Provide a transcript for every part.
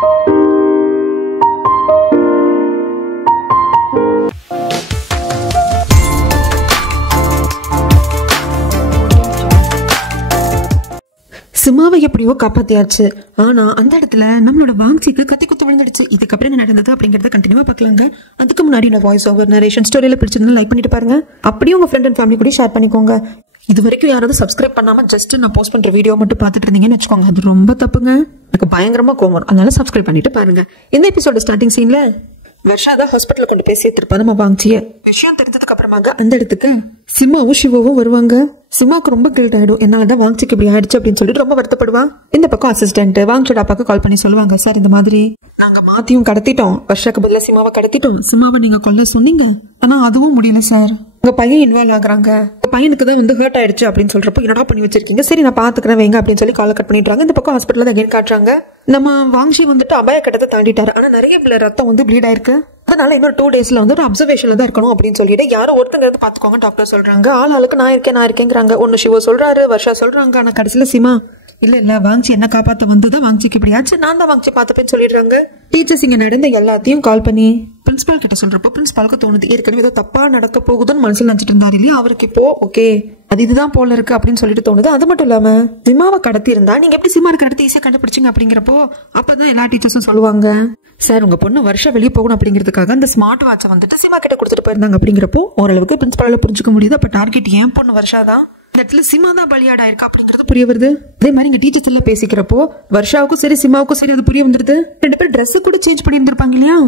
சிமாவை எப்படியோ காப்பாத்தியாச்சு. ஆனா அந்த இடத்துல நம்மளோட வாங்சிக்கு கத்தி குத்து விழுந்துடுச்சு. இதுக்கப்புறம் என்ன நடந்தது அப்படிங்கறத கண்டினியூவா பார்க்கலாங்க. அதுக்கு முன்னாடி நான் வாய்ஸ் ஓவர் நரேஷன் ஸ்டோரியில பிடிச்சிருந்தா லைக் பண்ணிட்டு பாருங்க. அப்படியே உங்க ஃப்ரெண்ட் அண்ட் ஃபேமிலி கூட ஷேர் பண்ணிக்கோங்க. இது வரைக்கும் யாராவது சப்ஸ்கிரைப் பண்ணாம ஜஸ்ட் நான் போஸ்ட் பண்ற வீடியோ மட்டும் பார்த்துட்டு இருந்தீங்கன்னு வச்சுக்கோங்க, அது ரொம்ப தப்புங்க. எனக்கு பயங்கரமா கோவம். அதனால சப்ஸ்கிரைப் பண்ணிட்டு பாருங்க. இந்த எபிசோட ஸ்டார்டிங் சீன்ல வர்ஷா தான் ஹாஸ்பிட்டல கொண்டு போய் சேர்த்திருப்பா நம்ம வாங்கிய விஷயம் தெரிஞ்சதுக்கு அப்புறமாக அந்த இடத்துக்கு சிமாவும் சிவாவும் வருவாங்க. சிமாவுக்கு ரொம்ப கில்ட் ஆயிடும், என்னாலதான் வாங்கிக்கு இப்படி ஆயிடுச்சு அப்படின்னு சொல்லிட்டு ரொம்ப வருத்தப்படுவா. இந்த பக்கம் அசிஸ்டன்ட் வாங்கியோட அப்பாக்கு கால் பண்ணி சொல்லுவாங்க, சார் இந்த மாதிரி நாங்க மாத்தியும் கடத்திட்டோம், வர்ஷாக்கு பதிலா சிமாவை கடத்திட்டோம், சிமாவை நீங்க கொல்ல சொன்னீங்க, ஆனா அதுவும் முடியல சார், உங்க பையன் இன்வால்வ் ஆகுறாங்க, பையனுக்கு தான் வந்து ஹர்ட் ஆயிடுச்சு அப்படின்னு சொல்றப்போ என்னடா பண்ணி வச்சிருக்கீங்க, சரி நான் பாத்துக்கிறேன் வைங்க அப்படின்னு சொல்லி கால் கட் பண்ணிடுறாங்க. இந்த பக்கம் ஹாஸ்பிட்டல் தான் அகைன் காட்டுறாங்க. நம்ம வாங்கி வந்துட்டு அபாய கட்டத்தை தாண்டிட்டாரு, ஆனா நிறைய ரத்தம் வந்து ப்ளீட் ஆயிருக்கு, அதனால இன்னொரு 2 daysல வந்து ஒரு அப்சர்வேஷன்ல தான் இருக்கணும் அப்படின்னு சொல்லிட்டு யாரோ ஒருத்தங்க இருந்து பாத்துக்கோங்க டாக்டர் சொல்றாங்க. ஆளுக்கு நான் இருக்கேங்கிறாங்க. ஒன்னு சிவா சொல்றாரு, வர்ஷா சொல்றாங்க, ஆனா கடைசியில சிமா இல்ல வாங்கி என்ன காப்பாத்த வந்துதான் வாங்கிக்கு இப்படியாச்சு, நான் தான் வாங்கி பாத்துப்பேன்னு சொல்லிடுறாங்க. டீச்சர்ஸ் இங்க நடந்த எல்லாத்தையும் கால் பண்ணி பிரின்சிபல் கிட்ட சொல்றப்போ பிரின்சிபாலுக்கு தோணுது ஏற்கனவே ஏதோ தப்பா நடக்க போகுதுன்னு மனசுல நினைச்சிட்டு இருந்தாரு இல்லையா, அவருக்கு இப்போ ஓகே அது இதுதான் போல இருக்கு அப்படின்னு சொல்லிட்டு தோணுது. அது மட்டும் இல்லாம சிமாவை கடத்தி இருந்தா நீங்க எப்படி சிமா இருக்கிற இடத்த ஈஸியா கண்டுபிடிச்சிங்க அப்படிங்கிறப்போ அப்பதான் எல்லா டீச்சர்ஸும் சொல்லுவாங்க, சார் உங்க பொண்ணு வருஷம் வெளியே போகணும் அப்படிங்கிறதுக்காக அந்த ஸ்மார்ட் வாட்சை வந்துட்டு சிமா கிட்ட கொடுத்துட்டு போயிருந்தாங்க அப்படிங்கிறப்போ ஓரளவுக்கு பிரின்சிபால புரிஞ்சுக்க முடியுது. அப்ப டார்கெட் ஏன் பொண்ணு வருஷா தான், இந்த இடத்துல சிமா தான் பலியாடா இருக்கா அப்படிங்கிறது புரிய வருது. அதே மாதிரி இந்த டீச்சர்ஸ் எல்லாம் பேசிக்கிறப்போ வர்ஷாவுக்கும் சரி சிமாவுக்கும் சரி அது புரிய வந்துருது. 2 பேர் ட்ரெஸ் கூட சேஞ்ச் பண்ணி இருந்திருப்பாங்க இல்லையா,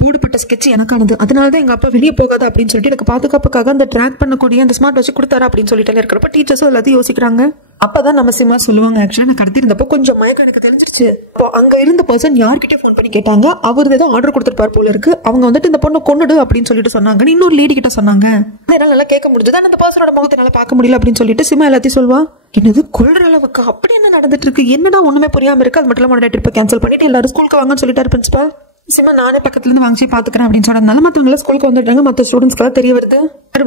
போடப்பட்ட ஸ்கெட்ச் எனக்கானது, அதனாலதான் எங்க அப்பா வெளியே போகாது அப்படின்னு சொல்லிட்டு எனக்கு பாதுகாப்புக்காக அந்த ட்ராக் பண்ணக்கூடிய அந்த ஸ்மார்ட் வாட்ச் கொடுத்தாரு அப்படின்னு சொல்லிட்டு இருக்கிறப்ப டீச்சர்ஸும் எல்லாத்தையும் யோசிக்கிறாங்க. அப்பதான் நம்ம சிமா சொல்லுவாங்க, ஆக்சுவலா நான் கடத்தி இருந்தப்போ கொஞ்சம் மயக்கம் எனக்கு தெரிஞ்சிருச்சு, அப்போ அங்க இருந்த பர்சன் யார்கிட்ட போன் பண்ணி கேட்டாங்க, அவரு ஏதோ ஆர்டர் கொடுத்துருப்பாரு போல இருக்கு, அவங்க வந்துட்டு இந்த பொண்ணு கொன்னுடு அப்படின்னு சொல்லிட்டு சொன்னாங்க, இன்னொரு லேடி கிட்ட சொன்னாங்க, என்னால நல்லா கேட்க முடிஞ்சது, அந்த பர்சனோட முகத்தை நல்லா பார்க்க முடியல அப்படின்னு சொல்லிட்டு சிமா எல்லாத்தையும் சொல்லுவா. என்னது கொல்ற அளவுக்கு அப்படி என்ன நடந்துட்டு இருக்கு, என்னடா ஒண்ணுமே புரியாம இருக்கு. அது மட்டும் இல்லாம ட்ரிப்பை கேன்சல் பண்ணிட்டு எல்லாரும் ஸ்கூலுக்கு வாங்கன்னு சொல்லிட்டாரு பிரின்சிபால். சிமா நானே பக்கத்துல இருந்து வாங்கி பாத்துக்கிறேன் அப்படின்னு சொன்னதுனால மத்தவங்க ஸ்கூலுக்கு வந்துட்டாங்க. மத்த ஸ்டூடெண்ட்ஸ்க்கு தெரிய வருது,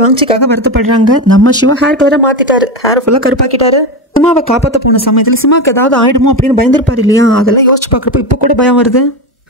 வாங்கிக்காக வருத்தப்படுறாங்க. நம்ம சிவா ஹேர் கலரை மாத்திட்டாரு, ஹேர் ஃபுல்லா கருப்பாக்கிட்டாரு. சிமாவை காப்பாத்த போன சமயத்துல சிமாக்கு ஏதாவது ஆயிடுமோ அப்படின்னு பயந்துருப்பாரு இல்லையா, அதெல்லாம் யோசிச்சு பாக்குறப்ப இப்ப கூட பயம் வருது.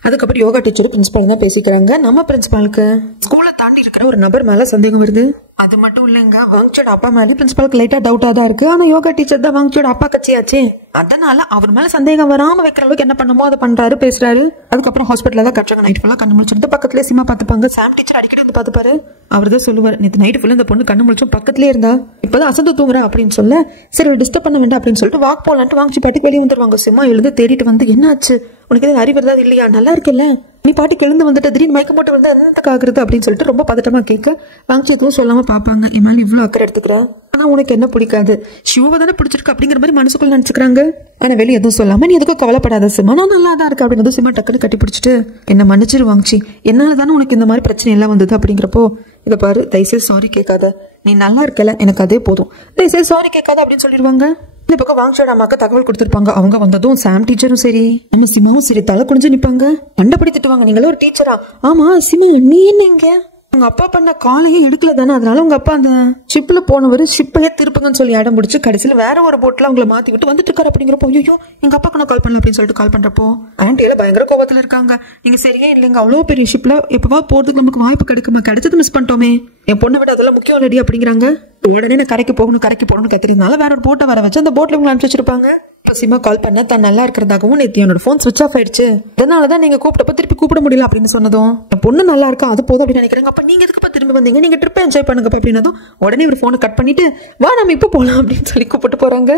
அதுக்கப்புறம் யோகா டீச்சர் பிரின்சிபால் தான் பேசிக்கிறாங்க. நம்ம பிரின்சிபாலுக்கு ஸ்கூலை தாண்டி இருக்கிற ஒரு நபர் மேல சந்தேகம் வருது. அது மட்டும் இல்லைங்க, வாங்கியோட அப்பா மேலே பிரின்சிபாலுக்கு லைட்டா டவுட்டா தான் இருக்கு. ஆனா யோகா டீச்சர் தான் வாங்கியோட அப்பா கட்சியாச்சே, அதனால அவர் மேல சந்தேகம் வராம வைக்கிற அளவுக்கு என்ன பண்ணுமோ அதை பண்றாரு, பேசுறாரு. அதுக்கப்புறம் ஹாஸ்பிட்டல்ல தான் கட்டுறாங்க. நைட் ஃபுல்லா கண்ணு முடிச்சுட்டு பக்கத்துலேயே சிமா பாத்துப்பாங்க. சாம் டீச்சர் அடிக்கடி வந்து பாத்துப்பாரு. அவர் தான் சொல்லுவார், நேற்று நைட் ஃபுல்லா இந்த பொண்ணு கண்ணு முடிச்சும் பக்கத்துலேயே இருந்தா, இப்பதான் அசந்து தூங்குறா அப்படின்னு சொல்ல, சரி டிஸ்டர்ப் பண்ண வேண்டாம் அப்படின்னு சொல்லிட்டு வாக் போலான்ட்டு வாங்கி பாட்டுக்கு வெளியே வந்துருவாங்க. சிமா எழுந்து தேடிட்டு வந்து, என்னாச்சு உனக்கு எதாவது அறிவு இருந்தா இல்லையா, நல்லா இருக்குல்ல, நீ பாட்டுக்கு எழுந்து வந்துட்டு திடீர்னு மயக்கம் போட்டு வந்து என்னத்துக்கு ஆகுறது அப்படின்னு சொல்லிட்டு ரொம்ப பதட்டமா கேட்க வாங்கி எதுவும் சொல்லாம பாப்பாங்க. என் மேல இவ்வளவு அக்கறை எடுத்துக்கிறேன், ஆனா உனக்கு என்ன பிடிக்காது, சிவா தானே பிடிச்சிருக்கு அப்படிங்கிற மாதிரி மனசுக்குள்ள நினைச்சுக்கிறாங்க. ஆனா வெளியே எதுவும் சொல்லாம நீ எதுக்கும் கவலைப்படாத சிமா, நான் நல்லா தான் இருக்கு அப்படின்னு சிமா டக்குன்னு கட்டி பிடிச்சிட்டு என்ன மன்னிச்சிரு வாங்கி, என்னால தானே உனக்கு இந்த மாதிரி பிரச்சனை எல்லாம் வந்தது அப்படிங்கிறப்போ, இதை பாரு தயவுசெய்து சாரி கேட்காத, நீ நல்லா இருக்கல எனக்கு அதே போதும், தயவுசெய்து சாரி கேட்காத அப்படின்னு சொல்லிடுவாங்க. இந்த பக்கம் வாங்கியோட அம்மாக்கு தகவல் கொடுத்திருப்பாங்க. அவங்க வந்ததும் சாம் டீச்சரும் சரி நம்ம சிமாவும் சரி தலை குனிஞ்சு நிப்பாங்க. கண்டபடி திட்டுவாங்க, நீங்களும் ஒரு டீச்சரா, ஆமா சிமா நீ என்ன இங்க, உங்க அப்பா பண்ண காலையே எடுக்கல தானே, அதனால உங்க அப்பா அந்த ஷிப்ல போனவர் ஷிப்பையே திருப்புங்கன்னு சொல்லி இடம் பிடிச்சு கடைசியில வேற ஒரு போட்ல உங்களை மாத்தி விட்டு வந்துட்டு இருக்காரு அப்படிங்கிறப்போ, ஐயோ எங்க அப்பாக்கு நான் கால் பண்ணல அப்படின்னு சொல்லிட்டு கால் பண்றப்போ ஆண்டியில பயங்கர கோபத்துல இருக்காங்க. நீங்க சரியே இல்லைங்க, அவ்வளவு பெரிய ஷிப்ல எப்பவா போறதுக்கு நமக்கு வாய்ப்பு கிடைக்குமா, கிடைச்சது மிஸ் பண்ணிட்டோமே, என் பொண்ணை விட அதெல்லாம் முக்கியம் இல்லடி அப்படிங்கிறாங்க. உடனே நான் கரைக்கு போகணும்னு கத்துறதுனால வேற ஒரு போட்டை வர வச்சு அந்த போட்ல உங்களை அனுப்பிச்சு வச்சிருப்பாங்க. இப்ப சிமா கால் பண்ண தான் நல்லா இருக்கிறதாகவும், நேற்று என்னோட போன் சுவிச் ஆஃப் ஆயிடுச்சு, அதனாலதான் நீங்க கூப்பிட்டப்ப திருப்பி கூப்பிட முடியல அப்படின்னு சொன்னதும், என் பொண்ணு நல்லா இருக்கா அது போதும் அப்படின்னு நினைக்கிறாங்க. அப்ப நீங்க எதுக்குப்பா திரும்பி வந்தீங்க, நீங்க ட்ரிப் என்ஜாய் பண்ணுங்கப்பா அப்படின்னதும் உடனே ஒரு போனை கட் பண்ணிட்டு வா நம்ம இப்ப போலாம் அப்படின்னு சொல்லி கூப்பிட்டு போறாங்க.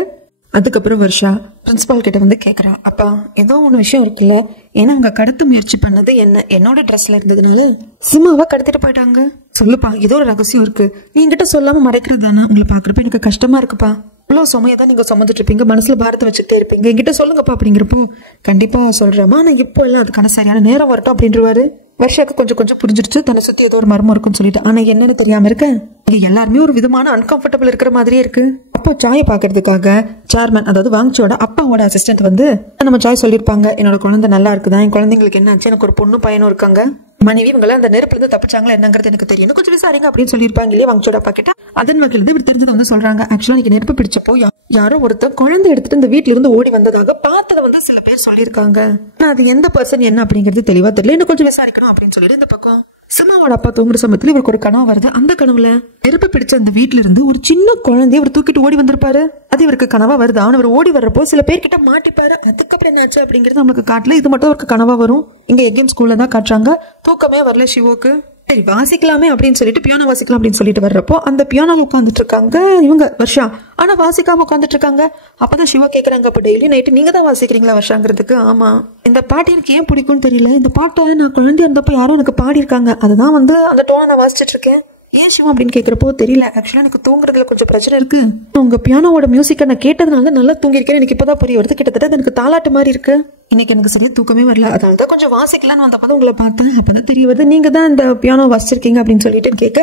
அதுக்கப்புறம் வர்ஷா பிரின்சிபால் கிட்ட வந்து கேக்குறா, அப்பா ஏதோ ஒண்ணு விஷயம் இருக்குல்ல, ஏன்னா அவங்க கடத்த முயற்சி பண்ணது என்னோட ட்ரெஸ்ல இருந்ததுனால சிமாவை கடத்திட்டு போயிட்டாங்க, சொல்லுப்பா ஏதோ ஒரு ரகசியம் இருக்கு, நீங்கிட்ட சொல்லாம மறைக்கிறது தானே, உங்களை பாக்குறப்ப எனக்கு கஷ்டமா இருக்குப்பா, இவ்வளவு சுமையதான் நீங்க சுமந்துட்டு இருப்பீங்க, மனசுல பாரத்தை வச்சுட்டே இருப்பீங்க, என்கிட்ட சொல்லுங்கப்பா அப்படிங்கிறப்போ கண்டிப்பா சொல்றேமா, ஆனா இப்போ எல்லாம் அதுக்கான சரியான நேரம் வரட்டும் அப்படின்றவாரு. வர்ஷாக்கு கொஞ்சம் புரிஞ்சிருச்சு, தன்னை சுத்தி ஏதோ ஒரு மர்மம் இருக்குன்னு சொல்லிட்டு, ஆனா என்னன்னு தெரியாம இருக்க இங்க எல்லாருமே ஒரு விதமான அன்கம்ஃபர்டபுள் இருக்கிற மாதிரியே இருக்கு. அப்போ சாயை பாக்குறதுக்காக சேர்மன் அதாவது வாங்கியோட அப்பாவோட அசிஸ்டன்ட் வந்து நம்ம சாய் சொல்லிருப்பாங்க, என்னோட குழந்தை நல்லா இருக்குதான், என் குழந்தைங்களுக்கு என்ன ஆச்சு, எனக்கு ஒரு பொண்ணு பையனும் இருக்காங்க, மனைவி இவங்களை அந்த நெருப்புல இருந்து தப்பிச்சாங்களா என்னங்கிறது எனக்கு தெரியும், கொஞ்சம் விசாரிங்க அப்படின்னு சொல்லியிருப்பாங்க இல்லையா வாங்கிச்சோட அப்பா கிட்ட. அதன் வகையில் இவர் தெரிஞ்சதை வந்து சொல்றாங்க. ஆக்சுவலா நீங்க நெருப்பு பிடிச்சப்போ யாரோ ஒருத்தர் குழந்தை எடுத்துட்டு இந்த வீட்டுல இருந்து ஓடி வந்ததாக பார்த்ததை வந்து சில பேர் சொல்லியிருக்காங்க. ஆனா அது எந்த பர்சன் என்ன அப்படிங்கிறது தெளிவா தெரியல, இன்னும் கொஞ்சம் விசாரிக்கணும் அப்படின்னு சொல்லிட்டு இந்த பக்கம் சிம்மாவோட அப்பா தூங்குற சமயத்துல இவருக்கு ஒரு கனவு வருது. அந்த கனவுல நெருப்பு பிடிச்ச அந்த வீட்டுல இருந்து ஒரு சின்ன குழந்தைய அவர் தூக்கிட்டு ஓடி வந்திருப்பாரு. அது இவருக்கு கனவா வருது. அவர் ஓடி வர்றப்போ சில பேர்கிட்ட மாட்டிப்பாரு. அதுக்கப்புறம் என்னாச்சு அப்படிங்கிறது நம்மளுக்கு காட்டல, இது மட்டும் அவருக்கு கனவா வரும். இங்க எக்ஸாம் ஸ்கூல்ல தான் காட்டுறாங்க. தூக்கமே வரல சிவோக்கு. சரி வாசிக்கலாமே அப்படின்னு சொல்லிட்டு பியானோ வாசிக்கலாம் அப்படின்னு சொல்லிட்டு வர்றப்போ அந்த பியானோல உட்காந்துட்டு இருக்காங்க இவங்க வர்ஷா. ஆனா வாசிக்காம உட்காந்துட்டு இருக்காங்க. அப்பதான் சிவா கேக்குறாங்க, அப்ப டெய்லி நைட்டு நீங்க தான் வாசிக்கிறீங்களா வர்ஷாங்கிறதுக்கு. ஆமா, இந்த பாட்டு எனக்கு ஏன் பிடிக்கும்னு தெரியல, இந்த பாட்டை நான் குழந்தையா இருந்தப்போ யாரும் எனக்கு பாடியிருக்காங்க, அதுதான் வந்து அந்த டோனை நான் வாசிச்சுட்டு இருக்கேன். ஏன் சிவா அப்படின்னு கேட்கிறப்போ தெரியல, ஆக்சுவலா எனக்கு தூங்குறதுல கொஞ்சம் பிரச்சனை இருக்கு. உங்க பியானோட மியூசிக்கை நான் கேட்டதுனால நல்லா தூங்கிருக்கேன், எனக்கு இப்பதான் புரிய வருது. கிட்டத்தட்ட எனக்கு தாலாட்டு மாதிரி இருக்கு. இன்னைக்கு எனக்கு சரியா தூக்கமே வரல, அதனாலதான் கொஞ்சம் வாசிக்கலான்னு வந்தப்பதான் உங்களை பார்த்தேன். அப்பதான் தெரிய வருது நீங்க தான் இந்த பியானோ வாசிச்சிருக்கீங்க அப்படின்னு சொல்லிட்டு கேட்க,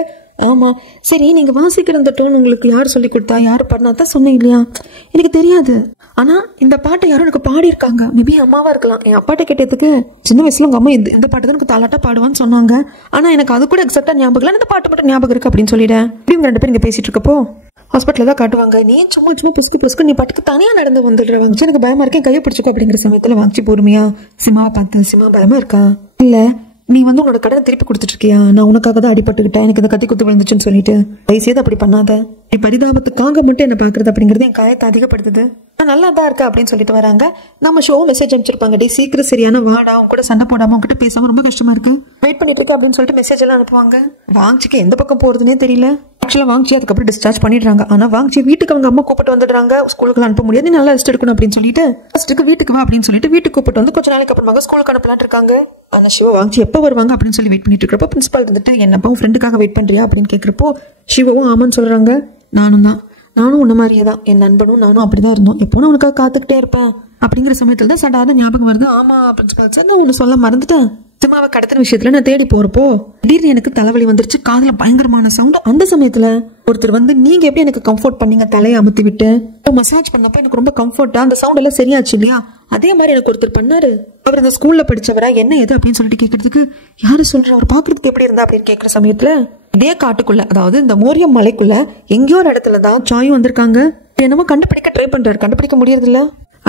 ஆமா சரி நீங்க வாசிக்கிற அந்த டோன் உங்களுக்கு யார் சொல்லி கொடுத்தா, யாரு பண்ணாதான் சொன்னீங்க இல்லையா, எனக்கு தெரியாது. ஆனா இந்த பாட்டை யாரும் எனக்கு பாடியிருக்காங்க, மேபி அம்மாவா இருக்கலாம். என் அப்பாட்ட கேட்டதுக்கு சின்ன வயசுல உங்க அம்மா இந்த பாட்டு தான் எனக்கு தாலாட்டா பாடுவான்னு சொன்னாங்க. ஆனா எனக்கு அது கூட எக்ஸாக்டா ஞாபகம் இல்லை, இந்த பாட்டு மட்டும் ஞாபகம் இருக்கு அப்படின்னு சொல்லிட்டேன். இப்படி ரெண்டு பேரும் இங்க பேசிட்டு இருக்கப்போ ஹாஸ்பிட்டல தான் காட்டுவாங்க. நீ சும்மா புசுக்கு நீ பாட்டுக்கு தனியா நடந்து வந்துடுற வாங்கிச்சு, எனக்கு பயமா இருக்கேன், கையை பிடிச்சிக்கோ அப்படிங்கிற சமயத்துல வாங்கிச்சு பொறுமையா சிம்மாவை பார்த்து, சிம்மா பயமா இருக்கா, இல்ல நீ வந்து உன்னோட கடனை திருப்பி கொடுத்துட்டு இருக்கியா, நான் உனக்காக தான் அடிபட்டுக்கிட்டேன், எனக்கு இந்த கத்தி குத்து விழுந்துச்சுன்னு சொல்லிட்டு வயசேது அப்படி பண்ணாத, நீ பரிதாபத்துக்காக மட்டும் என்ன பாக்குறது அப்படிங்கிறது என் காயத்தை அதிகப்படுத்துது, நல்லா தான் இருக்கா அப்படின்னு சொல்லிட்டு வராங்க. நம்ம ஷோ மெசேஜ் அனுப்பிச்சிருப்பாங்க, டே சீக்கிரம் சரியான வாடா, அவங்க கூட சண்டை போடாம அவங்க கிட்ட பேசாம ரொம்ப கஷ்டமா இருக்கு, வெயிட் பண்ணிட்டு இருக்கு அப்படின்னு சொல்லிட்டு மெசேஜ் எல்லாம் அனுப்புவாங்க. வாங்கிச்சுக்கு எந்த பக்கம் போறதுன்னே தெரியல. ஆக்சுவலா வாங்கிச்சு அதுக்கப்புறம் டிஸ்சார்ஜ் பண்ணிடுறாங்க. ஆனா வாங்கிச்சு வீட்டுக்கு அவங்க அம்மா கூப்பிட்டு வந்துடுறாங்க, ஸ்கூலுக்கு அனுப்ப முடியாது, நீ நல்லா ரெஸ்ட் எடுக்கணும் அப்படின்னு சொல்லிட்டு ஃபர்ஸ்ட்டுக்கு வீட்டுக்கு வா அப்படின்னு சொல்லிட்டு வீட்டுக்கு கூப்பிட்டு வந்து கொஞ்ச நாளைக்கு அப்புறமா ஸ்கூலுக்கு அனுப்பலான் இருக்காங்க. ஆனா சிவா வாங்கிச்சு எப்போ வருவாங்க அப்படின்னு சொல்லி வெயிட் பண்ணிட்டு இருக்கிறப்போ பிரின்சிபால் இருந்துட்டு என்னப்பா உன் ஃப்ரெண்டுக்காக வெயிட் பண்றியா அப்படின்னு கேட்கிறப்போ சிவாவும் ஆமான்னு சொல்றாங்க. நானும் உன்ன மாதிரியே தான், என் நண்பனும் நானும் அப்படிதான் இருந்தோம், எப்போனா உனக்காக காத்துக்கிட்டே இருப்பேன் அப்படிங்கிற சமயத்துல தான் சடாத ஞாபகம் வருது. ஆமா பிரின்சிபால் சார் நான் ஒன்னு சொல்ல மறந்துட்டேன், சிம்மாவை கடத்தின விஷயத்துல நான் தேடி போறப்போ திடீர்னு எனக்கு தலைவலி வந்துருச்சு, காதுல பயங்கரமான சவுண்ட். அந்த சமயத்துல ஒருத்தர் வந்து நீங்க எப்படி எனக்கு கம்ஃபர்ட் பண்ணீங்க, தலையை அமுத்தி விட்டு மசாஜ் பண்ணப்ப எனக்கு ரொம்ப கம்ஃபர்ட்டா அந்த சவுண்ட் எல்லாம் சரியாச்சு இல்லையா, அதே மாதிரி எனக்கு ஒருத்தர் பண்ணாரு. அவர் அந்த ஸ்கூல்ல படிச்சவரா என்ன எது அப்படின்னு சொல்லிட்டு கேட்கறதுக்கு யாரு சொல்ற, அவர் பாக்குறதுக்கு எப்படி இருந்தா அப்படின்னு கேட்கிற சமயத்துல இதே காட்டுக்குள்ள, அதாவது இந்த மோரியம் மலைக்குள்ள எங்கேயோ ஒரு இடத்துலதான் சாயும் வந்திருக்காங்க. என்னமோ கண்டுபிடிக்க ட்ரை பண்றாரு, கண்டுபிடிக்க முடியறது இல்ல.